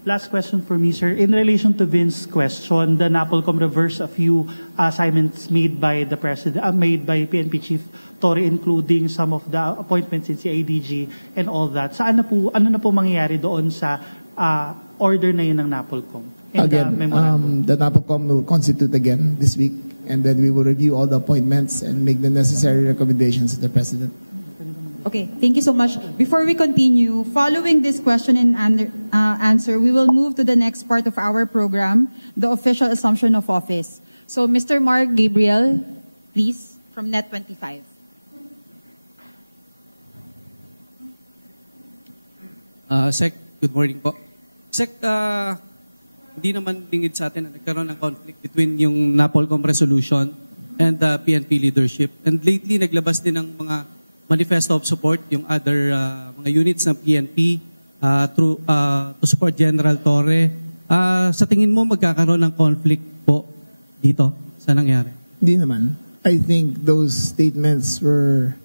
Last question for me, sir. In relation to Vince's question, the NAPOLCOM reversed a few assignments made by the President, made by PNP Chief Torre, including some of the appointments in CIDG and all that. Ano na po mangyayari doon sa order na yun ng NAPOLCOM? Again, the NAPOLCOM will constitute again this week, and then we will review all the appointments and make the necessary recommendations to the President. Okay, thank you so much. Before we continue, following this question and answer, we will move to the next part of our program, the official assumption of office. So, Mr. Mark Gabriel, please, from Net25. Sec, good morning po. Sec, hindi naman lingid sa atin na nagkaroon ng conflict between yung NAPOLCOM resolution and the PNP leadership. And lately, naglabas din ng mga manifesto of support yung other mga units ng PNP to support General Torre. Sa tingin mo, magkakaroon ng conflict po dito sa nangyari? Hindi naman. I think those statements were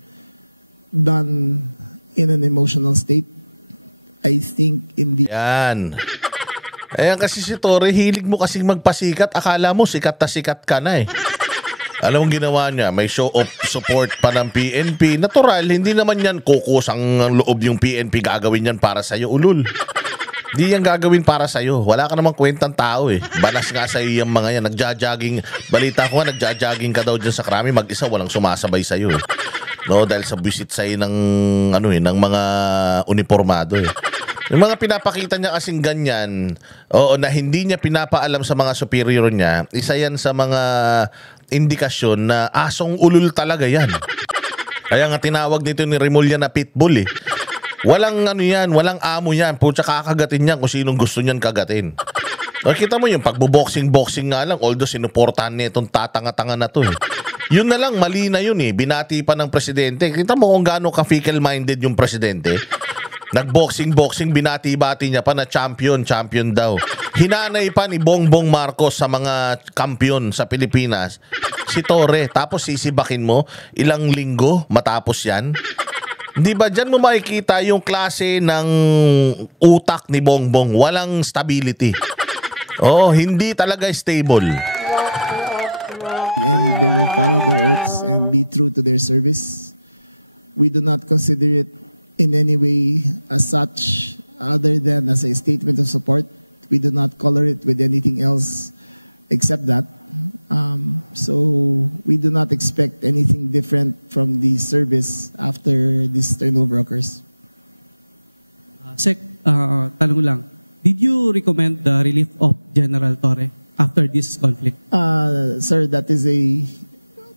done in an emotional state. I think in the... Yan. Ayan kasi si Torre, hilig mo kasing magpasikat. Akala mo sikat na sikat ka na eh. Alam mong ginawa niya, may show of support pa ng PNP. Natural, hindi naman yan kukusang loob yung PNP gagawin yan para sa'yo, ulul. Hindi yan gagawin para sa'yo. Wala ka namang kwentang tao eh. Banas nga sa'yo yung mga yan. Nagja-jogging. Balita ko nga, nagja-jogging ka daw dyan sa Krami. Mag-isa, walang sumasabay sa'yo eh. No, dahil sa visit sa'yo ng, ng mga uniformado eh. Yung mga pinapakita niya kasing ganyan, na hindi niya pinapaalam sa mga superior niya, isa yan sa mga indikasyon na asong ulul talaga yan. Kaya nga tinawag nito ni Remulla na pitbull eh. Walang yan, walang amo yan. Pucha kakagatin niya kung sinong gusto niyan kagatin. Nakita mo yung pagbo-boxing nga lang, although sinuportahan niya itong tatanga-tanga na to eh. Yun na lang, mali na yun eh. Binati pa ng presidente. Kita mo kung gaano ka-fickle-minded yung presidente. Nag-boxing, binati-bati niya pa na champion daw. Hinanay pa ni Bongbong Marcos sa mga kampiyon sa Pilipinas si Torre. Tapos sisibakin mo, ilang linggo matapos yan. Di ba dyan mo makikita yung klase ng utak ni Bongbong? Walang stability. Hindi talaga stable. And they will follow their oaths and be true to their service. We do not consider it in any way as such other than as a statement of support. We do not color it with anything else except that. So we do not expect anything different from the service after this turnover occurs. Sec, tanong lang. Did you recommend the relief of General Torre after this conflict? Sir, that is a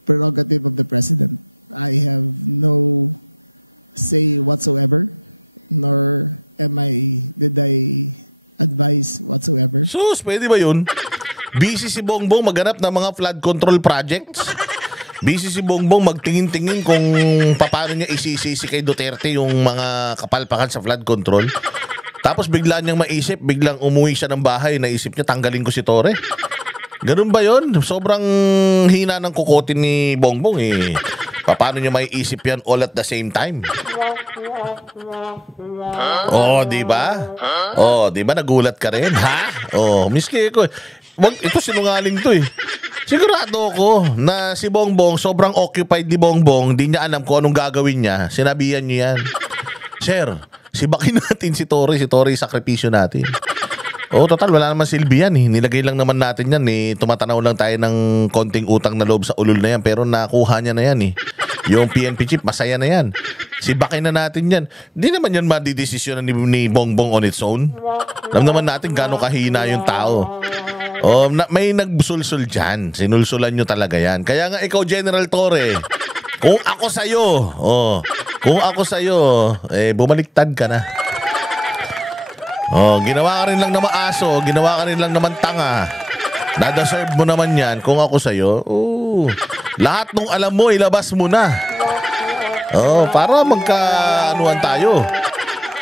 prerogative of the President. I have no say whatsoever, nor did I advise whatsoever. Sus, pwede ba yun? Busy si Bongbong maghanap ng mga flood control projects. Busy si Bongbong magtingin-tingin kung paano niya isisisi kay Duterte yung mga kapalpakan sa flood control. Tapos bigla niyang maisip, biglang umuwi siya ng bahay, naisip niya tanggalin ko si Torre. Ganun ba yun? Sobrang hina ng kukotin ni Bongbong eh. Paano niya maiisip yan all at the same time? Di ba? Di ba nagulat ka rin? Ha? Miski ko. Ito sinungaling to eh. Sigurado ko na si Bongbong sobrang occupied ni Bongbong, di niya alam kung anong gagawin niya. Sinabihan niya yan. Sir, sibakin natin si Torre sakripisyo natin. Total, wala naman silbi yan eh. Nilagay lang naman natin yan eh. Tumatanaw lang tayo ng konting utang na loob sa ulul na yan. Pero nakuha niya na yan eh. Yung PNP chief, masaya na yan. Sibakin na natin yan. Hindi naman yan madidesisyon ni Bongbong on its own. Alam naman natin gano'ng kahina yung tao. May nagsulsul dyan. Sinulsulan nyo talaga yan. Kaya nga ikaw, General Torre, kung ako sa'yo, bumaliktad ka na. Ginawa ka rin lang naman aso, ginawa ka rin lang naman tanga. Nadaserve mo naman yan kung ako sa'yo. Lahat nung alam mo, ilabas mo na. Para magka-anuan tayo.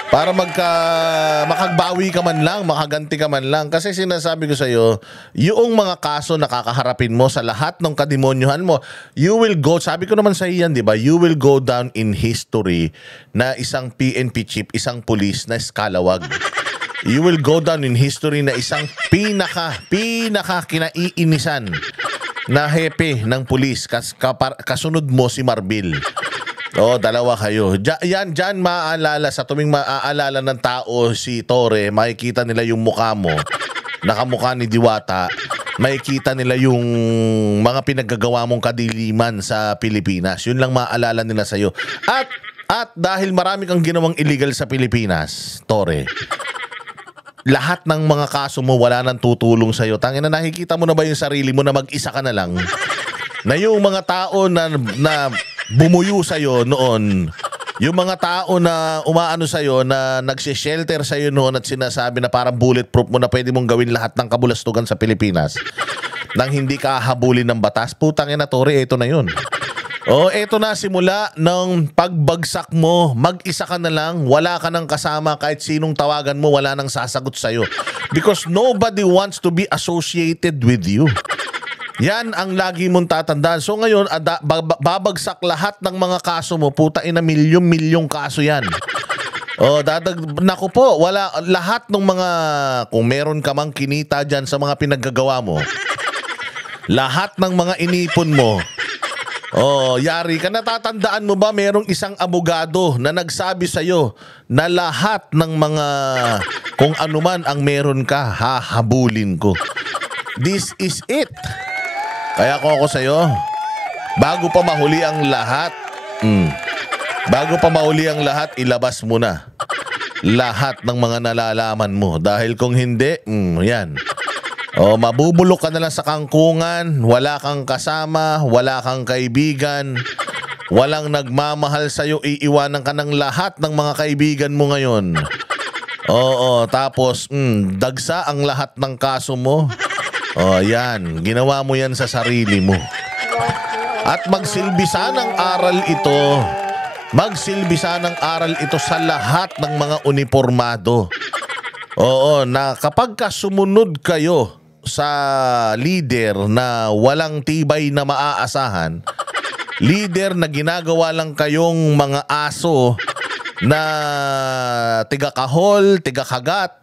Para makagbawi ka man lang, makaganti ka man lang. Kasi sinasabi ko sa iyo, yung mga kaso na kakaharapin mo sa lahat ng kademonyuhan mo, you will go, sabi ko naman sa iyan, di ba? You will go down in history na isang PNP chief, isang police na eskalawag. You will go down in history na isang pinaka kinaiinisan na hepe ng pulis. Kasunod mo si Marbil. Dalawa kayo. Diyan maaalala, sa tuwing maaalala ng tao si Torre, makikita nila yung mukha mo, nakamukha ni Diwata, makikita nila yung mga pinaggagawa mong kadiliman sa Pilipinas. Yun lang maaalala nila sa'yo. At dahil marami kang ginawang illegal sa Pilipinas, Torre, lahat ng mga kaso mo wala nang tutulong sa'yo. Tangina, nakikita mo na ba yung sarili mo na mag-isa ka na lang? Na yung mga tao na bumuyo sa'yo noon, yung mga tao na umaano sa'yo, na nagsishelter sa'yo noon at sinasabi na parang bulletproof mo na pwede mong gawin lahat ng kabulastugan sa Pilipinas nang hindi ka habulin ng batas, putang ina, Torre, ito na yun. Ito na, simula ng pagbagsak mo, mag-isa ka na lang, wala ka nang kasama, kahit sinong tawagan mo, wala nang sasagot sa'yo. Because nobody wants to be associated with you. Yan ang lagi mong tatandaan. So ngayon, babagsak lahat ng mga kaso mo. Puta ina, milyong kaso yan. Naku po, wala, lahat ng mga, kung meron ka mang kinita dyan sa mga pinaggagawa mo, lahat ng mga inipon mo, yari ka. Natatandaan mo ba merong isang abogado na nagsabi sa'yo na lahat ng mga, kung anuman ang meron ka, hahabulin ko. This is it. Kaya ako sa'yo, bago pa mahuli ang lahat, ilabas mo na lahat ng mga nalalaman mo. Dahil kung hindi, yan. Mabubulok ka na lang sa kangkungan, wala kang kasama, wala kang kaibigan, walang nagmamahal sa'yo, iiwanan ka ng lahat ng mga kaibigan mo ngayon. Tapos, dagsa ang lahat ng kaso mo. Yan. Ginawa mo yan sa sarili mo. At magsilbisa ng aral ito. Magsilbisa ng aral ito sa lahat ng mga uniformado. Na kapag sumunod kayo sa leader na walang tibay na maaasahan, leader na ginagawa lang kayong mga aso na tiga-kahol, tiga-kagat,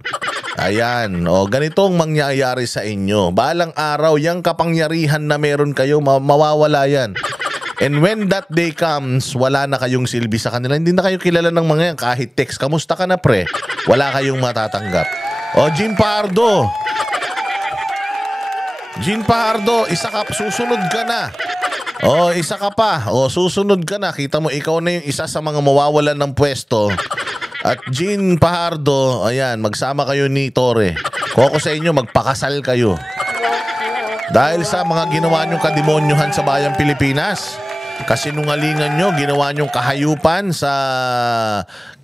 ayan, ganitong mangyayari sa inyo. Balang araw, yung kapangyarihan na meron kayo, mawawala yan. And when that day comes, wala na kayong silbi sa kanila. Hindi na kayo kilala ng mga yan. Kahit text, kamusta ka na pre? Wala kayong matatanggap. Jean Pardo. Jean Pardo, isa ka, susunod ka na. Isa ka pa. Susunod ka na. Kita mo, ikaw na yung isa sa mga mawawalan ng pwesto. At Jean Fajardo, ayan, magsama kayo ni Torre. Kung ako sa inyo, magpakasal kayo. Dahil sa mga ginawa nyong kademonyuhan sa bayang Pilipinas, kasinungalingan nyo, ginawa nyong kahayupan sa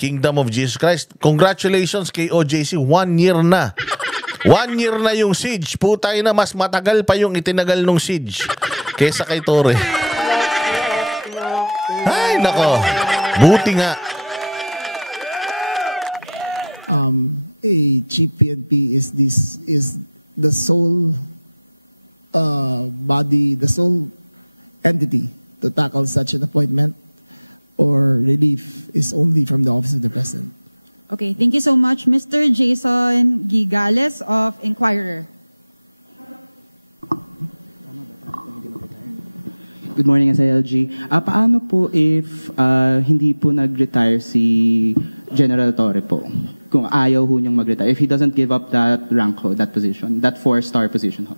Kingdom of Jesus Christ. Congratulations kay OJC, 1 year na. 1 year na yung siege. Putay na, mas matagal pa yung itinagal nung siege kesa kay Torre. Ay, nako. Buti nga. A chief PNP is the sole body, the sole entity to tackle such an appointment, or relief is only from the office of the president. Okay, thank you so much, Mr. Jason Gigales of Inquirer. Good morning, SILG. Paano po if hindi po nag-retire si General Torre po? Kung ayaw ho niyang mag-retire, if he doesn't give up that rank ho, that position, that 4-star position ho?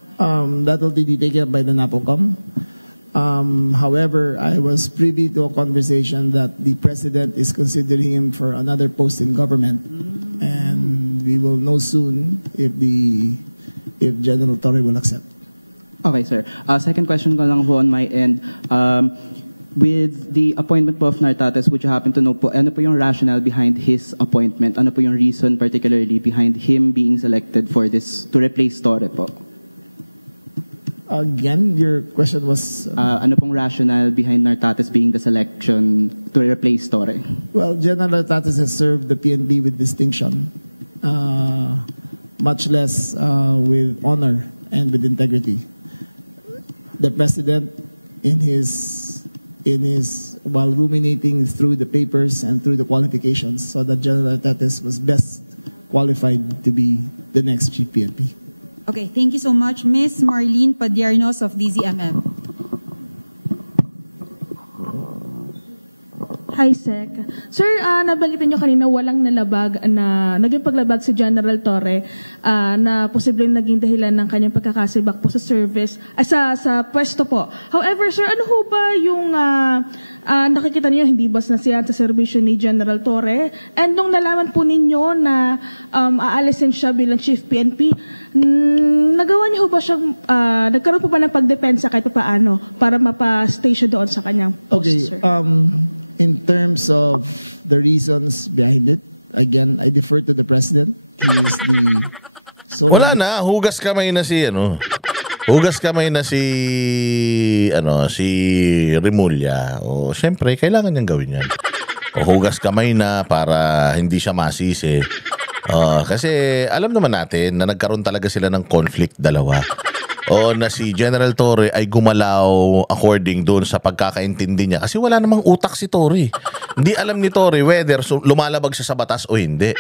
That will be taken up by the NAPOCOM. However, I was privy to a conversation that the president is considering him for another post in government, and we will know soon if General Torre will accept. Okay, sir. Second question ko lang ho on my end. With the appointment po of Nartates, would you happen to know po, ano po yung rationale behind his appointment? Ano po yung reason particularly behind him being selected for this, to replace Torre po? Again, your question was... ano pong rationale behind Nartates being the selection to replace Torre? Well, General Nartates has served the PNP with distinction, much less with honor and with integrity. The President, while ruminating through the papers and through the qualifications, saw that General Nartates was best qualified to be the next Chief PNP. Okay, thank you so much. Ms. Marlene Padiernos of DZMM. Hi, Sec. Sir, nabanggitan nyo kanina walang naging paglabag si General Torre na posibleng naging dahilan ng kanyang pagkakasibak po sa service, sa pwesto po. However, sir, ano ho ba yung nakikita niyo hindi bas na siya sa serbisyo ni General Torre? And nung nalaman po ninyo na aalisin siya bilang Chief PNP, nagawa niyo ho ba siyang, nagkaroon po ba ng pagdepensa kahit paano para mapa-stay siya doon sa kanyang post, sir? In terms of the reasons behind it, again, I defer to the President. He is the... Wala na, hugas kamay na si Hugas kamay na si Remulla. O syempre, kailangan niyang gawin yan. O hugas kamay na para hindi siya masisi. Kasi alam naman natin na nagkaroon talaga sila ng conflict dalawa. O na si General Torre ay gumalaw according doon sa pagkakaintindi niya. Kasi wala namang utak si Torre. Hindi alam ni Torre whether lumalabag siya sa batas o hindi.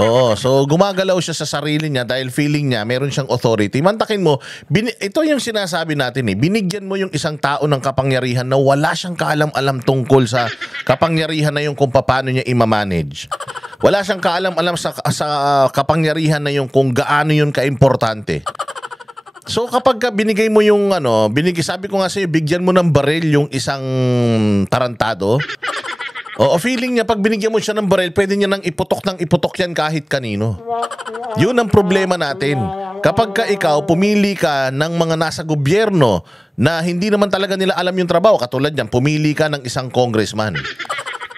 Oo, so gumagalaw siya sa sarili niya dahil feeling niya meron siyang authority. Mantakin mo, ito yung sinasabi natin binigyan mo yung isang tao ng kapangyarihan na wala siyang kaalam-alam tungkol sa kapangyarihan na yung kung paano niya i-manage. Wala siyang kaalam-alam sa kapangyarihan na yung kung gaano yun kaimportante. So kapag binigay mo yung sabi ko nga sa'yo, bigyan mo ng baril yung isang tarantado. O feeling niya pag binigyan mo siya ng baril, pwede niya nang iputok yan kahit kanino. Yun ang problema natin. Kapag ikaw pumili ka ng mga nasa gobyerno na hindi naman talaga nila alam yung trabaho, katulad yan, pumili ka ng isang congressman.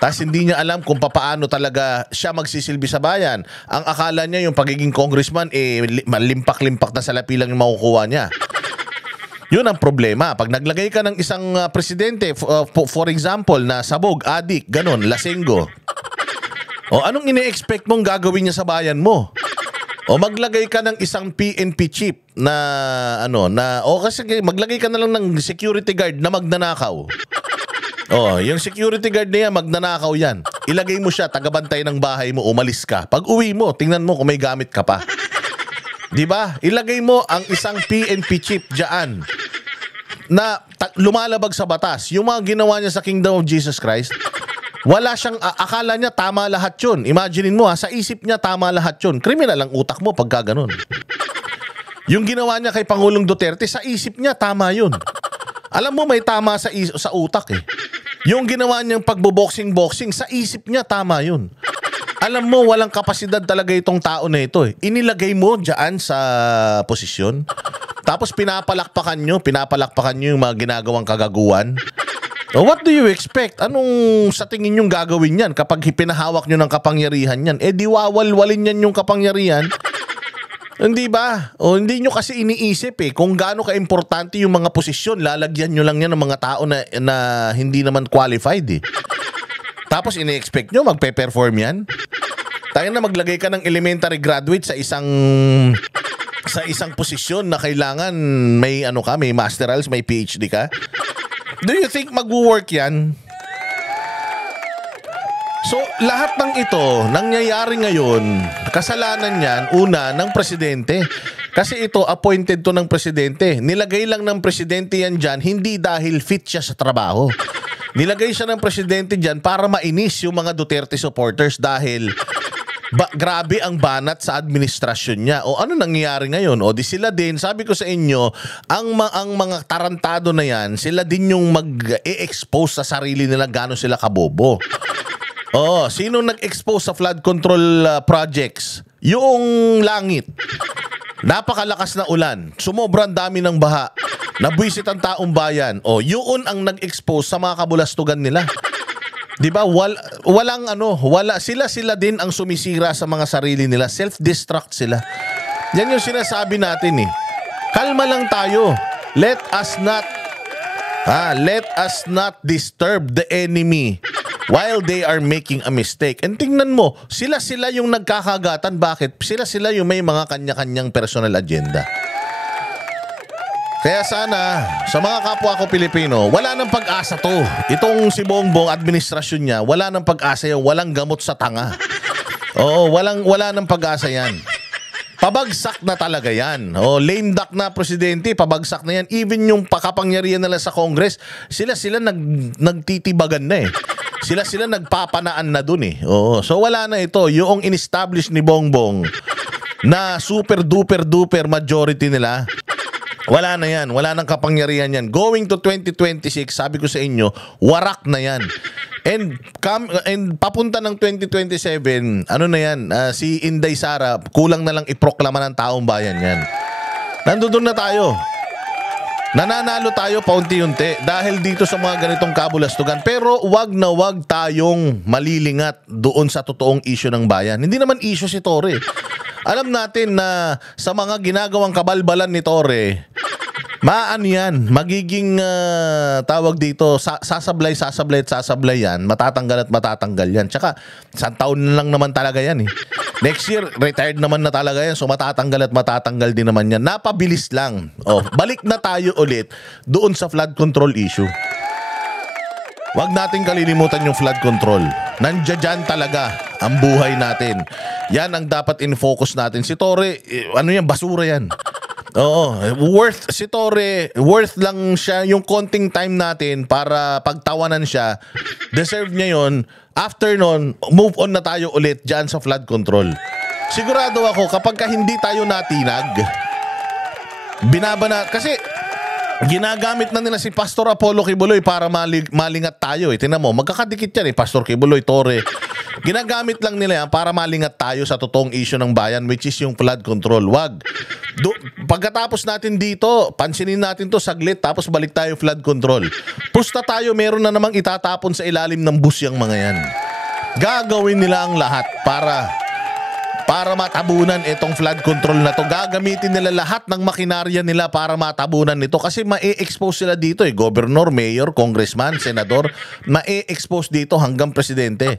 Tapos hindi niya alam kung paano talaga siya magsisilbi sa bayan. Ang akala niya yung pagiging congressman, malimpak-limpak na salapi lang yung makukuha niya. Yun ang problema. Pag naglagay ka ng isang presidente, for example, na sabog, adik, ganon, lasenggo. O anong ine-expect mong gagawin niya sa bayan mo? O maglagay ka ng isang PNP chief na kasi maglagay ka na lang ng security guard na magnanakaw. Yung security guard na yan, magnanakaw yan. Ilagay mo siya, tagabantay ng bahay mo, umalis ka. Pag uwi mo, tingnan mo kung may gamit ka pa. Diba? Ilagay mo ang isang PNP chief dyan na lumalabag sa batas. Yung mga ginawa niya sa Kingdom of Jesus Christ, wala siyang, akala niya tama lahat yun. Imaginein mo sa isip niya tama lahat yun. Kriminal ang utak mo pagka ganun. Yung ginawa niya kay Pangulong Duterte, sa isip niya tama yun. Alam mo may tama sa utak Yung ginawa niyang pagbo-boxing, sa isip niya tama yun. Alam mo, walang kapasidad talaga itong tao na ito Inilagay mo dyan sa posisyon. Tapos pinapalakpakan nyo yung mga ginagawang kagaguhan. What do you expect? Anong sa tingin nyong gagawin yan kapag pinahawak nyo ng kapangyarihan yan? Di wawalwalin yan yung kapangyarihan. Hindi ba? Hindi nyo kasi iniisip kung gaano ka-importante yung mga posisyon. Lalagyan nyo lang yan ng mga tao na hindi naman qualified Tapos ini-expect nyo magpe-perform yan? Tayo na maglagay ka ng elementary graduate sa isang posisyon na kailangan may may masterals, may PhD ka. Do you think mag-work yan? So, lahat ng ito, nangyayari ngayon, kasalanan yan, una, ng presidente. Kasi ito, appointed to ng presidente. Nilagay lang ng presidente yan dyan, hindi dahil fit siya sa trabaho. Nilagay siya ng presidente dyan para mainis yung mga Duterte supporters dahil grabe ang banat sa administrasyon niya. O ano nangyayari ngayon? O di sila din, sabi ko sa inyo, ang mga tarantado na yan, sila din yung mag-e-expose sa sarili nila gano'n sila kabobo. Sino nag-expose sa flood control projects? Yung langit. Napakalakas na ulan. Sumobrang dami ng baha. Nabwisit ang taong bayan. Yun ang nag-expose sa mga kabulastugan nila. 'Di ba? Sila din ang sumisira sa mga sarili nila. Self-destruct sila. Yan yung sinasabi natin Kalma lang tayo. let us not disturb the enemy while they are making a mistake. And tingnan mo, sila yung nagkakagatan. Bakit? Sila yung may mga kanya-kanyang personal agenda. Kaya sana, sa mga kapwa ko Pilipino, wala nang pag-asa to. Itong si Bongbong, administrasyon niya, wala nang pag-asa yan. Walang gamot sa tanga. Oo, wala nang pag-asa yan. Pabagsak na talaga yan. Lame duck na presidente, pabagsak na yan. Even yung pakapangyarihan nila sa Congress, sila nagtitibagan na eh. Sila nagpapanaan na dun eh. So wala na ito. Yung in-establish ni Bongbong na super duper duper majority nila, wala na yan. Wala nang kapangyarihan yan. Going to 2026, sabi ko sa inyo, warak na yan. And papunta ng 2027, ano na yan, si Inday Sara, kulang na lang iproklama ng taong bayan yan. Nandoon na tayo. Nananalo tayo paunti-unti dahil dito sa mga ganitong kabulastugan. Pero wag na wag tayong malilingat doon sa totoong issue ng bayan. Hindi naman issue si Torre. Alam natin na sa mga ginagawang kabalbalan ni Torre, yan, magiging tawag dito, sasablay yan, matatanggal at matatanggal yan. Tsaka, isang taon na lang naman talaga yan eh. Next year, retired naman na talaga yan, so matatanggal at matatanggal din naman yan. Napabilis lang. Balik na tayo ulit doon sa flood control issue. Huwag nating kalilimutan yung flood control. Nandiyan talaga ang buhay natin. Yan ang dapat in-focus natin. Si Torre, basura yan. Si Torre, worth lang siya yung konting time natin para pagtawanan siya. Deserve niya yun. After nun, move on na tayo ulit dyan sa flood control. Sigurado ako, kapag hindi tayo natinag, kasi ginagamit na nila si Pastor Apollo Kibuloy para malingat tayo. Tingnan mo, magkakadikit yan Pastor Kibuloy, Torre. Ginagamit lang nila yan para malingat tayo sa totoong issue ng bayan, which is yung flood control. Wag. Pagkatapos natin dito, pansinin natin to saglit, tapos balik tayo flood control. Pusta tayo, meron na namang itatapon sa ilalim ng bus yung mga yan. Gagawin nila ang lahat para matabunan itong flood control na to. Gagamitin nila lahat ng makinarya nila para matabunan nito kasi ma-expose sila dito Governor, Mayor, Congressman, Senador, ma-expose dito hanggang Presidente.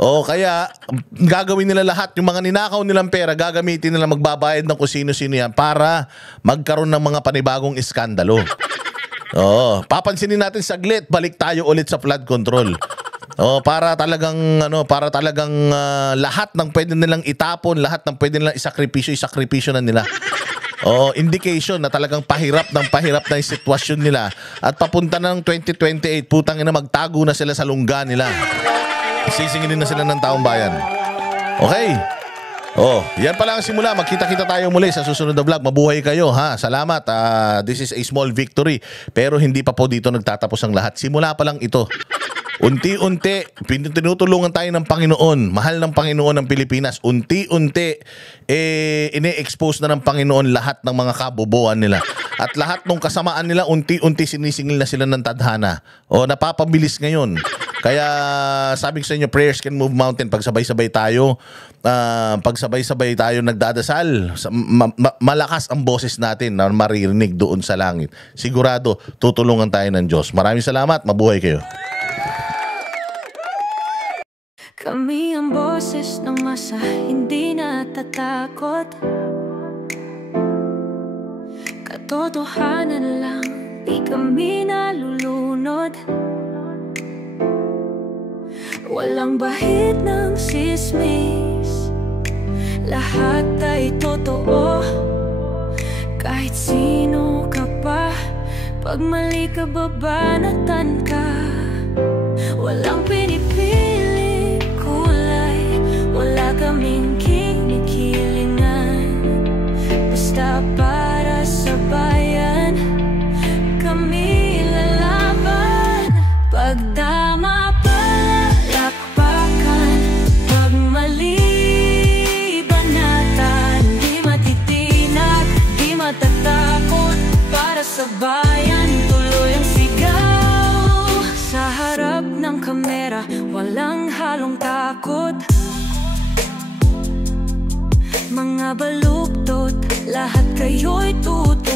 Kaya gagawin nila lahat. Yung mga ninakaw nilang pera, gagamitin nila, magbabayad ng kung sino-sino yan para magkaroon ng mga panibagong iskandalo. Papansinin natin saglit, balik tayo ulit sa flood control. Para talagang lahat ng pwede nilang itapon, lahat ng pwede nilang isakripisyo na nila. Indication na talagang pahirap na yung sitwasyon nila at papunta na ng 2028, putang ina, magtago na sila sa lungga nila. Sisingilin na sila ng taong bayan. Okay? Yan pa lang ang simula. Magkita-kita tayo muli sa susunod na vlog. Mabuhay kayo, ha? Salamat. This is a small victory. Pero hindi pa po dito nagtatapos ang lahat. Simula pa lang ito. Unti-unti, tinutulungan tayo ng Panginoon. Mahal ng Panginoon ng Pilipinas. Unti-unti, ine-expose na ng Panginoon lahat ng mga kabobohan nila. At lahat ng kasamaan nila, unti-unti sinisingil na sila ng tadhana. Napapabilis ngayon. Kaya sabi ko sa inyo, prayers can move mountain. Pagsabay-sabay tayo, nagdadasal, malakas ang boses natin na maririnig doon sa langit. Sigurado, tutulungan tayo ng Diyos. Maraming salamat. Mabuhay kayo. Kami ang boses ng masa, hindi natatakot. Katotohanan lang, di kami nalulunod. Walang bahid ng sismis, lahat ay totoo. Kahit sino ka pa, pag mali ka babanatan ka. Walang pinipili kulay, wala kaming kinikilingan. Basta para sa bayan, kami lalaban. Pagdama palakpakan, pag mali banatan. Di matitinag, di matatakot, para sa bayan tuloy ang sigaw. Sa harap ng kamera, walang halong takot. Mga baluktot, lahat kayo'y tuto.